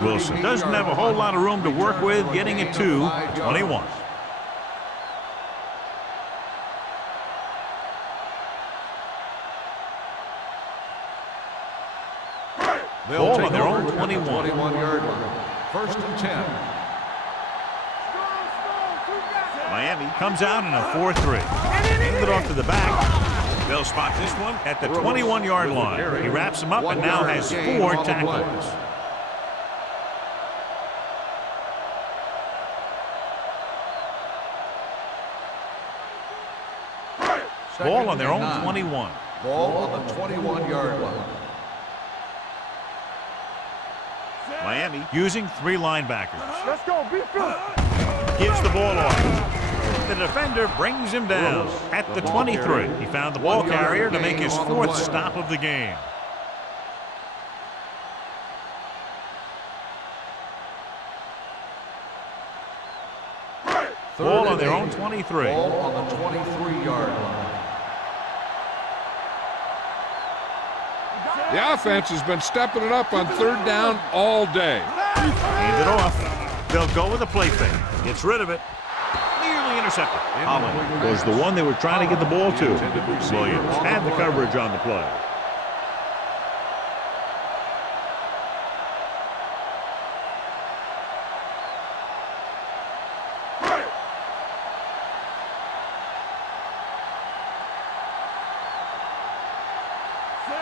Wilson doesn't have a whole lot of room to work with, getting it to 21. Ball on their own 21. 21-yard line. 1st and 10. Miami comes out in a 4-3. Handed off to the back. They'll spot this one at the 21-yard line. He wraps him up and now has 4 tackles. Ball on their own 21. Ball on the 21-yard line. Miami using 3 linebackers. Let's go. Be good. Gives the ball off. The defender brings him down at the 23. He found the ball carrier to make his 4th stop of the game. Ball on their own 23. Ball on the 23-yard line. The offense has been stepping it up on 3rd down all day. Hand it off. They'll go with a play fake. Gets rid of it. Nearly intercepted. Holland was the one they were trying to get the ball to. Williams had the coverage on the play.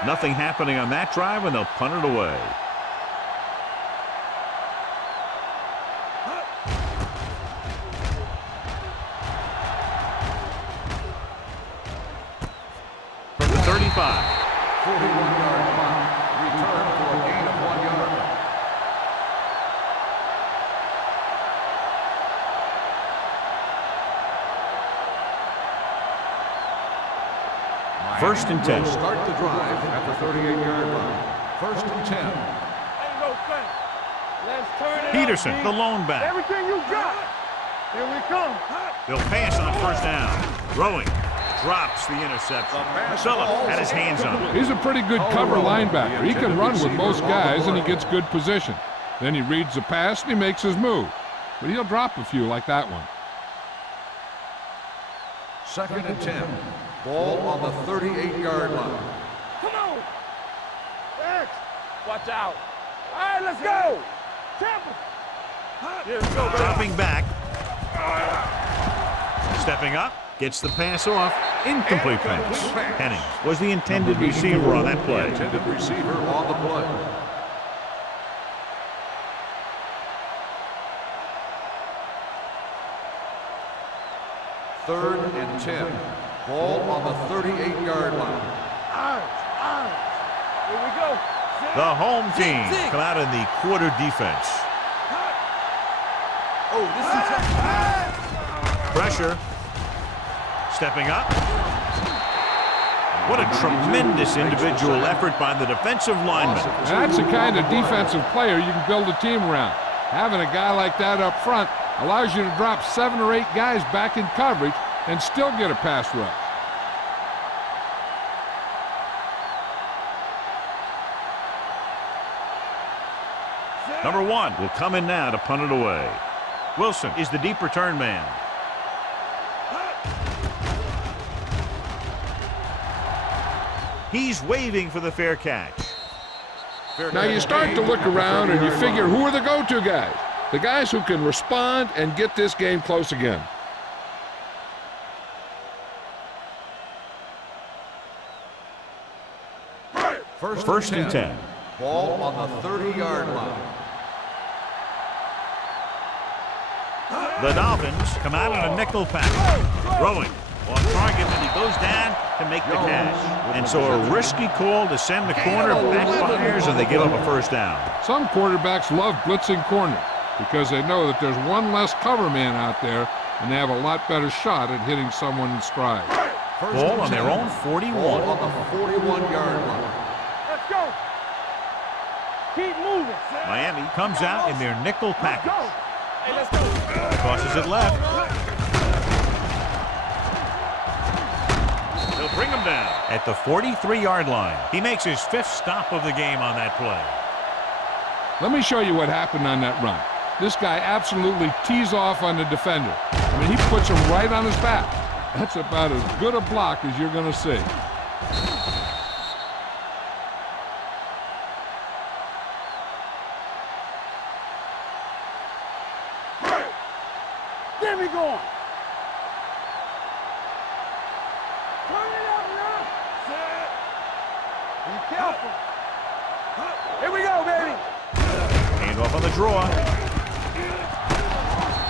Nothing happening on that drive, and they'll punt it away. From the 35. First and 10. Start the drive at the 38-yard line. First and 10. Let's turn it Peterson, up, the lone back. everything you got. Here we come. They'll pass on first down. Throwing. Drops the interception. Phillip had his hands on it. He's a pretty good cover linebacker. He can run with most guys, and he gets good position. Then he reads the pass, and he makes his move. But he'll drop a few like that one. Second and 10. Ball on the 38-yard line. Come on. X. Watch out. All right, let's go. Tampa. Here we go, baby. Dropping back. Stepping up. Gets the pass off. Incomplete pass. Henning was the intended receiver on that play. Intended receiver on the play. Third and 10. Ball on the 38-yard line. Here we go. The home team come out in the quarter defense. Oh, this is Pressure. Stepping up. What a tremendous individual effort by the defensive lineman. That's the kind of defensive player you can build a team around. Having a guy like that up front allows you to drop 7 or 8 guys back in coverage and still get a pass rush. Number 1 will come in now to punt it away. Wilson is the deep return man. He's waving for the fair catch. Now you start to look around and you figure, who are the go-to guys? The guys who can respond and get this game close again. First and 10. Ball on the 30-yard line. The Dolphins come out in a nickel package. Throwing off target, and he goes down to make the catch. And so a risky call to send the corner backfires, and they give up a first down. Some quarterbacks love blitzing corners because they know that there's one less cover man out there, and they have a lot better shot at hitting someone in stride. Ball on their own 41. Ball on the 41-yard line. Let's go. Keep moving. Miami comes out in their nickel package. Hey, let's go. Crosses it left. They'll bring him down at the 43-yard line. He makes his 5th stop of the game on that play. Let me show you what happened on that run. This guy absolutely tees off on the defender. I mean, he puts him right on his back. That's about as good a block as you're going to see. Get me going. Turn it up now. Be careful. Here we go, baby. Hand off on the draw.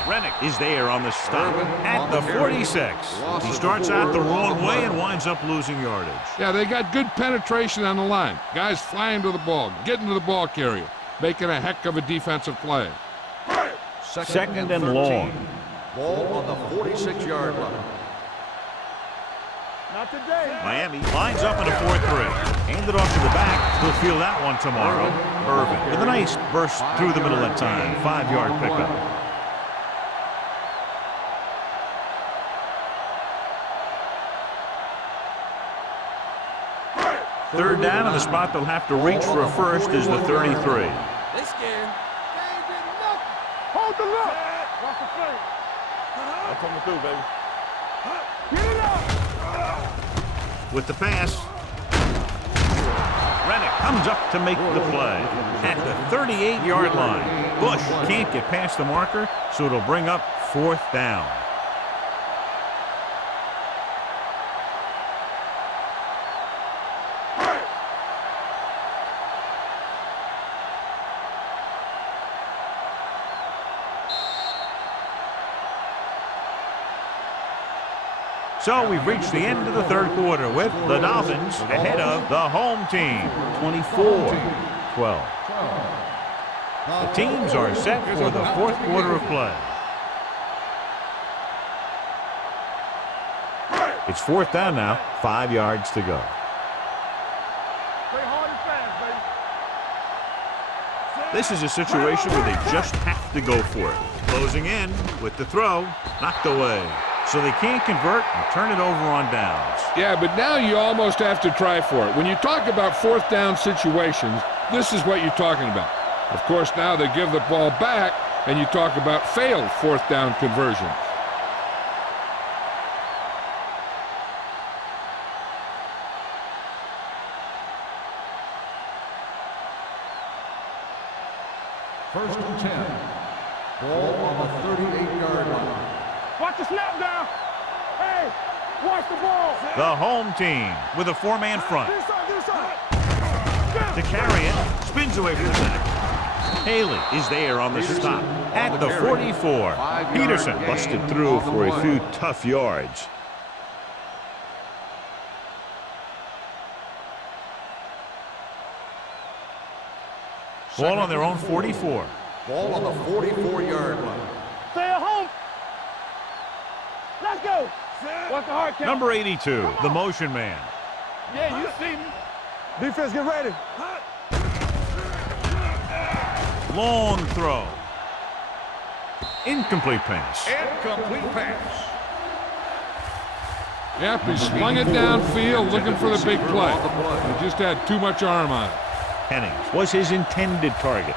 Rennick is there on the stop at the 46. He starts out the wrong way and winds up losing yardage. Yeah, they got good penetration on the line. Guys flying to the ball, getting to the ball carrier, making a heck of a defensive play. Second and long. Ball on the 46-yard line. Not today. Miami lines up in a 4-3. Hand it off to the back. He'll field that one tomorrow. Irvin with a nice burst through the middle that time. 5-yard pickup. Third down, and the spot they'll have to reach for a first is the 33. They scared. Hold the look. Watch the play. I'm coming through, baby. Get it up. With the pass, Rennick comes up to make the play at the 38-yard line. Bush can't get past the marker, so it'll bring up 4th down. So we've reached the end of the third quarter with the Dolphins ahead of the home team, 24-12. The teams are set for the 4th quarter of play. It's 4th down now, 5 yards to go. Play hard and fast, baby. This is a situation where they just have to go for it. Closing in with the throw, knocked away. So they can't convert and turn it over on downs. Yeah, but now you almost have to try for it. When you talk about 4th down situations, this is what you're talking about. Of course, now they give the ball back, and you talk about failed 4th down conversions. First and 10. Ball on the 38-yard line. Watch the snap down. Hey, watch the ball. The home team with a 4-man front. This side. To carry it, spins away from the sack. Haley is there on the stop at the 44. Peterson busted through for a few tough yards. Ball on their own 44. Ball on the 44-yard line. Stay at home. Let's go. What's the hard count? Number 82, the motion man. Yeah, you see me. Defense, get ready. Long throw. Incomplete pass. Incomplete pass. Yep, he slung it downfield looking for the big play. He just had too much arm on it. Hennings was his intended target.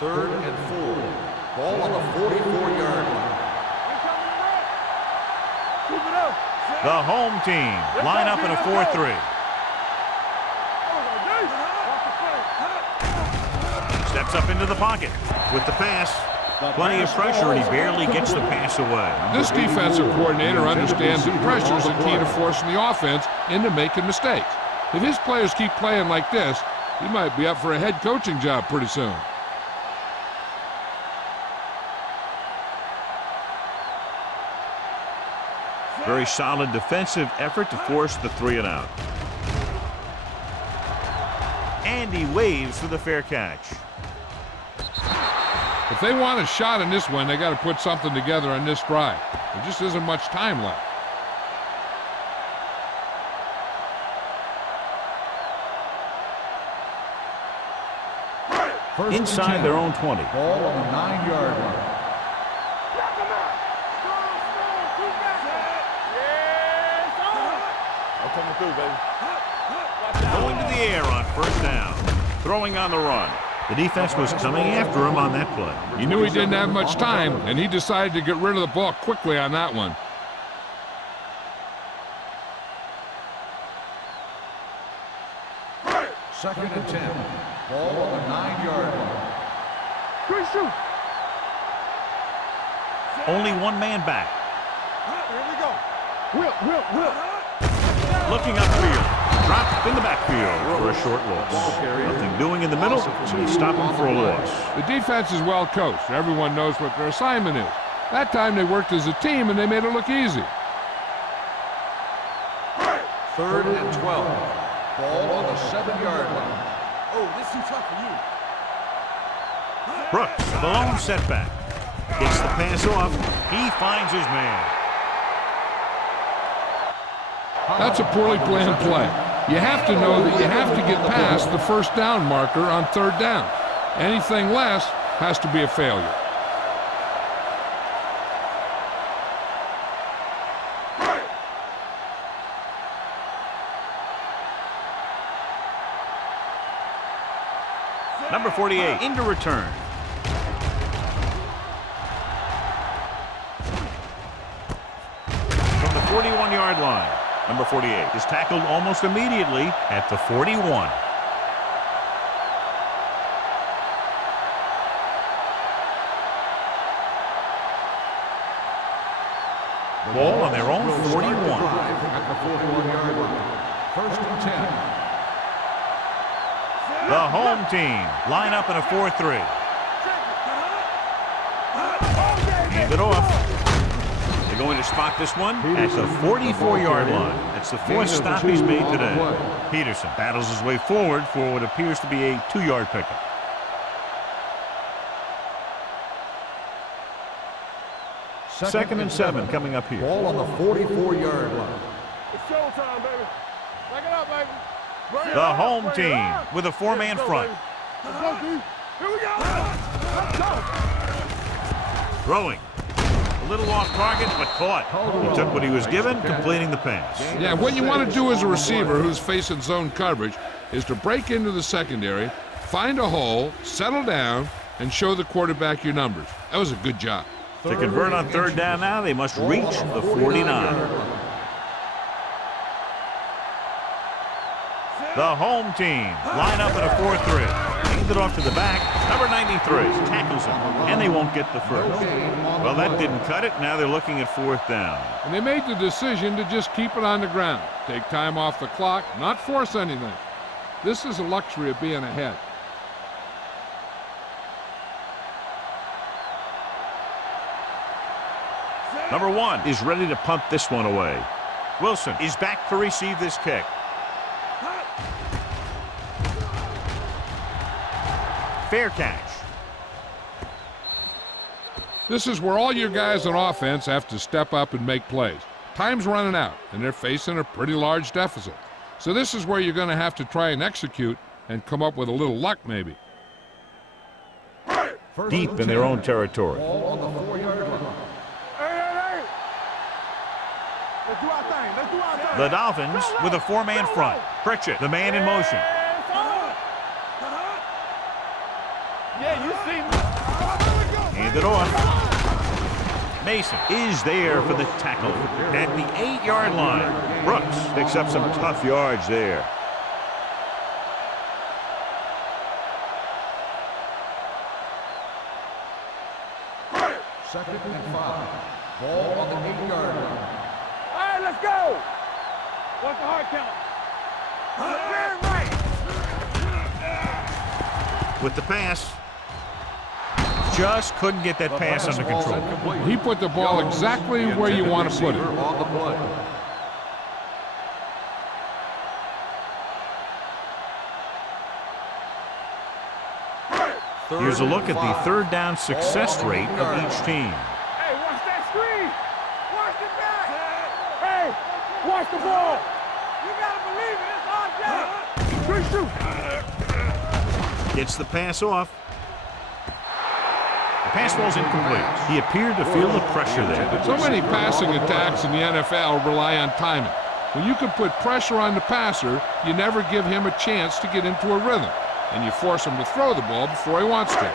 Third and 4. Ball on the 44-yard line. Keep it up. The home team line up in a 4-3. Steps up into the pocket with the pass. Plenty of pressure, and he barely gets the pass away. This defensive coordinator understands that pressure is the key to forcing the offense into making mistakes. If his players keep playing like this, he might be up for a head coaching job pretty soon. Very solid defensive effort to force the 3-and-out. And he waves for the fair catch. If they want a shot in this one, they got to put something together on this drive. There just isn't much time left. Inside their own 20. Ball on the 9-yard line. Coming through, baby. Going to the air on 1st down. Throwing on the run. The defense was coming after him on that play. He knew he didn't have much time, and he decided to get rid of the ball quickly on that one. Second and 10. Ball on the 9-yard line. Good shoot. Only one man back. Here we go. Whip. Looking upfield. Dropped in the backfield for a short loss. Nothing doing in the middle, so they stop him for a loss. The defense is well coached. Everyone knows what their assignment is. That time they worked as a team, and they made it look easy. Third and 12. Ball on the 7-yard line. Oh, this is too tough for you. Brooks, the lone setback. Gets the pass off. He finds his man. That's a poorly planned play. You have to know that you have to get past the 1st down marker on 3rd down. Anything less has to be a failure. Number 48 into return. From the 41-yard line. Number 48 is tackled almost immediately at the 41. Ball on their own 41. At the 41-yard line. First and 10. The home team line up in a 4-3. Hand it off. They're going to spot this one at the 44-yard line. That's the 4th stop he's made today. Peterson battles his way forward for what appears to be a 2-yard pickup. 2nd and 7 coming up here. Ball on the 44-yard line. It's showtime, baby. Back it up, baby. Bring it The up, home bring it team up. with a four-man Let's go, front. baby. Let's go, D. Here we go. Let's go. Throwing. A little off target, but caught. He took what he was given, completing the pass. Yeah, what you want to do as a receiver who's facing zone coverage is to break into the secondary, find a hole, settle down, and show the quarterback your numbers. That was a good job. To convert on 3rd down now, they must reach the 49. The home team line up in a 4-3. Hand it off to the back. Number 93 tackles him, and they won't get the first. Well, that didn't cut it. Now they're looking at 4th down. And they made the decision to just keep it on the ground. Take time off the clock, not force anything. This is a luxury of being ahead. Number 1 is ready to punt this one away. Wilson is back to receive this kick. Fair catch. This is where all your guys on offense have to step up and make plays. Time's running out, and they're facing a pretty large deficit. So this is where you're going to have to try and execute and come up with a little luck, maybe. Deep in their own territory. Ball on the 4-yard line. Hey. Let's do our thing. Let's do our thing. The Dolphins with a four-man front. Pritchett, the man in motion. Yeah, you see me. Hand it off. Mason is there for the tackle at the 8-yard line. Brooks picks up some tough yards there. Second and 5. Ball on the 8-yard line. All right, let's go. What's the hard count? Right. With the pass. Just couldn't get that pass under control. He put the ball exactly where you want to put it. On the play. Here's a look at the 3rd down success rate of each team. Hey, watch that screen. Watch the back. Hey, watch the ball. You gotta believe it. It's our job. Gets the pass off. The pass ball's incomplete. He appeared to feel the pressure there. So many passing attacks in the NFL rely on timing. When you can put pressure on the passer, you never give him a chance to get into a rhythm, and you force him to throw the ball before he wants to.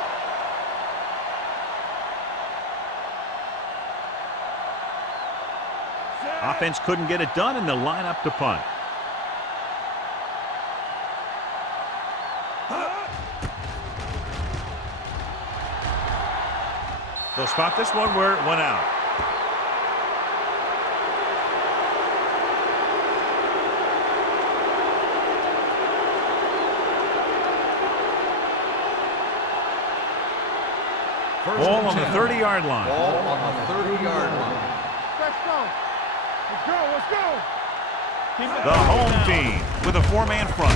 Offense couldn't get it done, and they'll line up to punt. They'll spot this one where it went out. Ball on the 30-yard line. Ball on the 30-yard line. Let's go. Let's go. Keep it The going home now. team with a four-man front.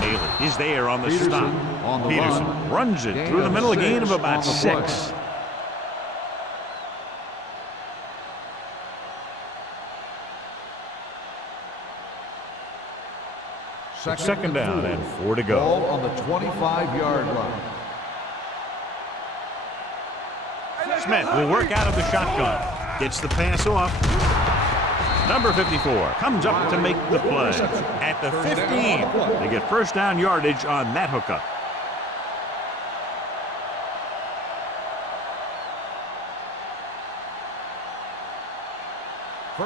Haley is there on the Peterson stop. on the Peterson run. runs it Gain through the of middle, a gain of 6 about on the 6. play. Second down and 4 to go. Ball on the 25-yard line. Smith will work out of the shotgun. Gets the pass off. Number 54 comes up to make the play. At the 15, they get first down yardage on that hookup.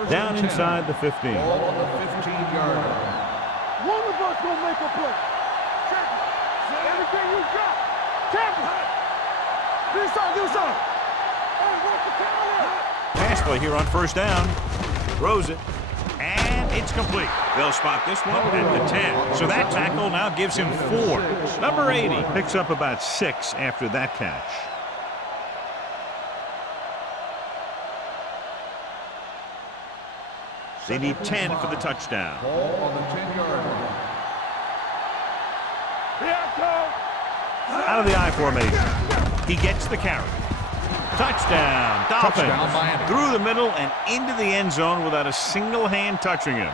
Down inside the 15. Ball on the 15-yard line. One of us gonna make a play. Check it. Everything you got. Check it. Do something. Hey, what's the counter? Pass play here on first down. Throws it. And it's complete. They'll spot this one at the 10. So that tackle now gives him 4. Number 80 picks up about 6 after that catch. They need 10 for the touchdown. Ball on the 10-yard line. Out of the I formation. He gets the carry. Touchdown, Dolphins. Touchdown, Miami. Through the middle and into the end zone without a single hand touching him.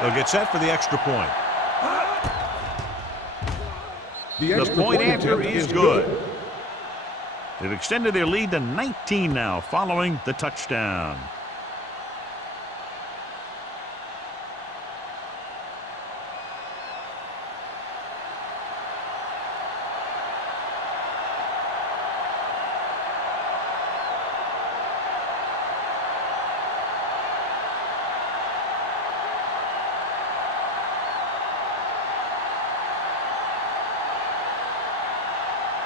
They'll get set for the extra point. The point answer is good. They've extended their lead to 19 now following the touchdown.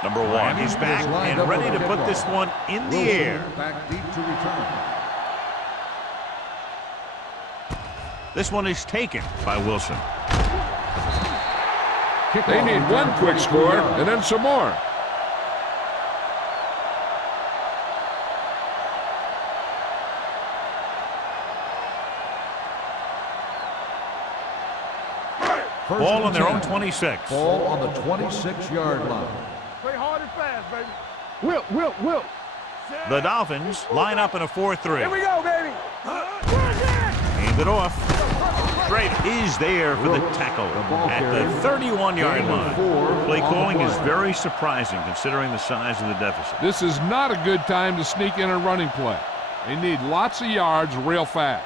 Number one, he's back and ready to put this one in the air. Back deep to return. This one is taken by Wilson. They need one quick score and then some more. Ball on their own 26. Ball on the 26-yard line. Play hard and fast, baby. Whip. The Dolphins line up in a 4-3. Here we go, baby. Hand it off. Schrader is there for the tackle at the 31-yard line. Play calling is very surprising considering the size of the deficit. This is not a good time to sneak in a running play. They need lots of yards real fast.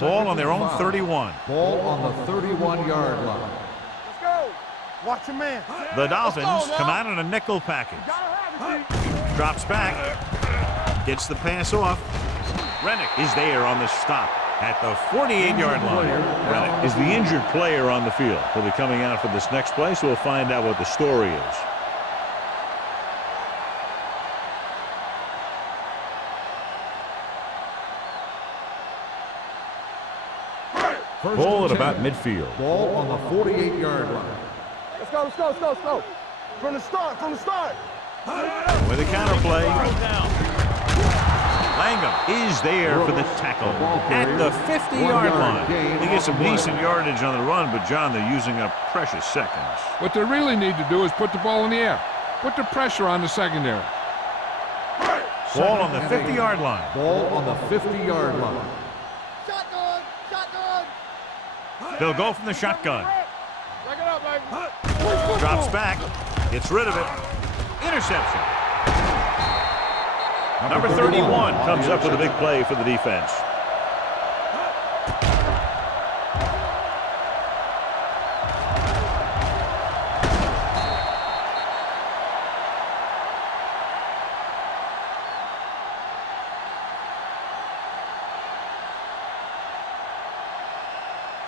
Ball on their own 31. Ball on the 31-yard line. Let's go. Watch your man. The Dolphins come out in a nickel package. Drops back. Gets the pass off. Rennick is there on the stop at the 48-yard line. Rennick is the injured player on the field. He'll be coming out for this next play, so we'll find out what the story is. Ball at about midfield. Ball on the 48-yard line. Let's go. From the start. With a counter play. Langham is there for the tackle at the 50-yard line. They get some decent yardage on the run, but, John, they're using up precious seconds. What they really need to do is put the ball in the air. Put the pressure on the secondary. Ball on the 50-yard line. Ball on the 50-yard line. Shotgun. They'll go from the shotgun. Back it up, baby. Drops back. Gets rid of it. Interception. Number 31 comes up with a big play for the defense.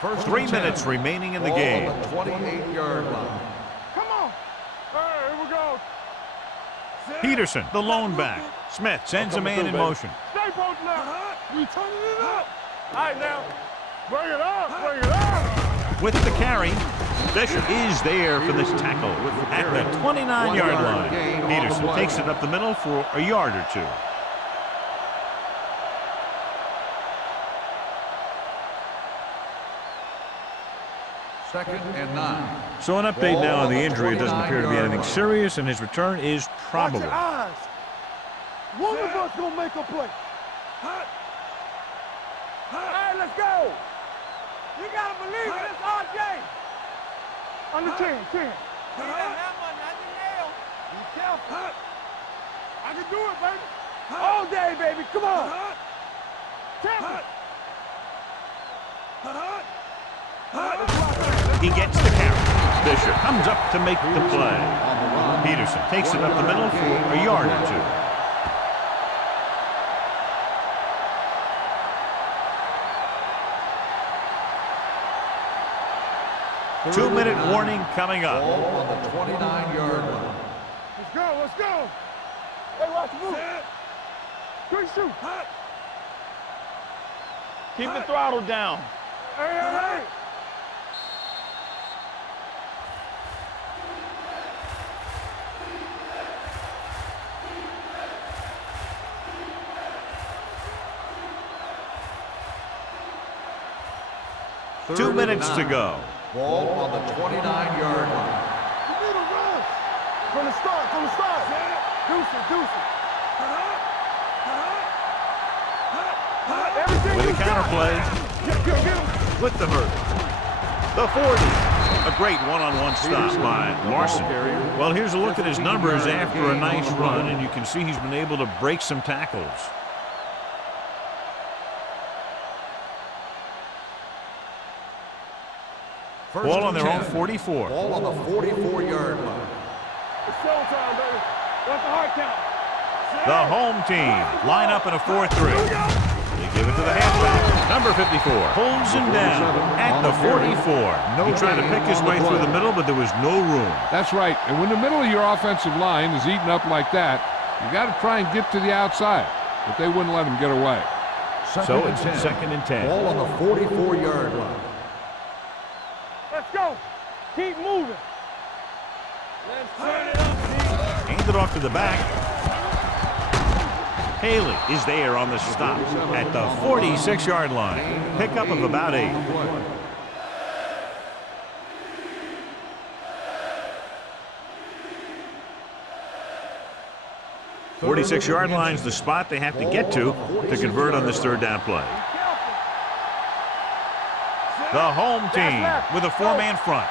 First 3 minutes remaining in the game. Ball on the 28-yard line. Come on. All right, here we go. Peterson, the lone back. Smith sends a man in motion. Stay both now. We turning it up. All right, now. Bring it up. With the carry, Bishop is there for this tackle at the 29-yard line. Peterson takes it up the middle for a yard or two. Second and 9. So an update now on the injury. It doesn't appear to be anything serious, and his return is Watch probable. your eyes. One of us gonna make a play. All right, let's go. You gotta believe it. It's RJ. Under 10. Be careful. I can do it, baby. All day, baby. Come on. Careful. He gets the carry. Bishop comes up to make the play. Peterson takes it up the middle for a yard or two. 2-minute warning coming up. Ball on the 29-yard line. go, let's go. Hey, watch the move. Quick shoot. Keep the throttle down. Hey. 2 minutes to go. Ball on the 29-yard line. You need a run. From the start. Deuce it. Everything With you the counterplay. Get him. With the hurdle. The 40. A great one-on-one stop by Larson. Well, here's a look at his numbers after a nice run, and you can see he's been able to break some tackles. Ball on their own 44. Ball on the 44-yard line. It's showtime, baby. What's the hard count? The home team line up in a 4-3. They give it to the halfback. Number 54 pulls him down at the 44. He tried to pick his way through the middle, but there was no room. That's right. And when the middle of your offensive line is eaten up like that, you got to try and get to the outside. But they wouldn't let him get away. So it's 2nd and 10. Ball on the 44-yard line. Let's go. Keep moving. Let's turn it up, Pete. Hand it off to the back. Haley is there on the stop at the 46-yard line. Pickup of about 8. The 46-yard line's the spot they have to get to convert on this 3rd down play. The home team with a 4-man front.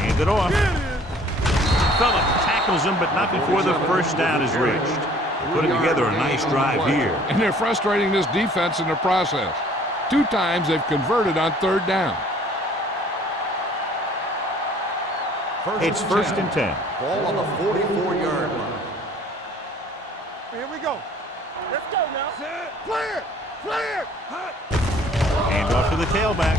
Hand it off. Phillip tackles him, but not before the 1st down is reached. Putting together a nice drive here. And they're frustrating this defense in the process. 2 times they've converted on 3rd down. It's 1st and 10. Ball on the 44-yard line. Here we go. Let's go now. Clear. Hand off to the tailback.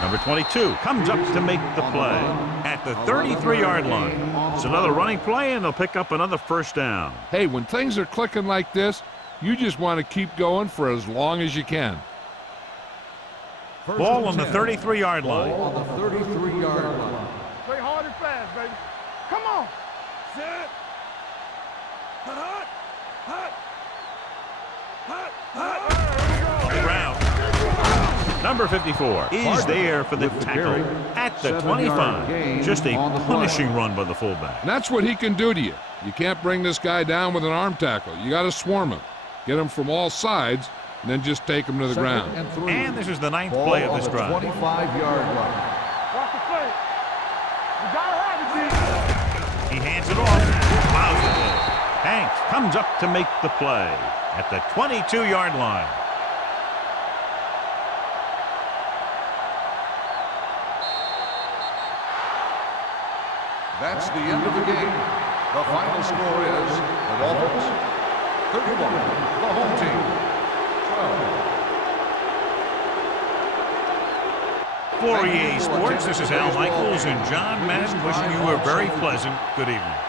Number 22 comes up to make the play at the 33-yard line. It's another running play, and they'll pick up another 1st down. Hey, when things are clicking like this, you just want to keep going for as long as you can. Ball on the 33-yard line. Ball on the 33-yard line. Play hard and fast, baby. Come on. Set. Ground. Number 54 is there for the tackle at the 25. Just a punishing run by the fullback. And that's what he can do to you. You can't bring this guy down with an arm tackle. You got to swarm him. Get him from all sides, and then just take him to the ground. And this is the 9th play of this drive. 25-yard line. Watch the play. You gotta have it, G. He hands it off. Plows it in. Hanks comes up to make the play at the 22-yard line. That's the end of the game. The final score is the Dolphins 31, the home team 12. For EA Sports, this is Al Michaels and John Madden wishing you a very pleasant good evening.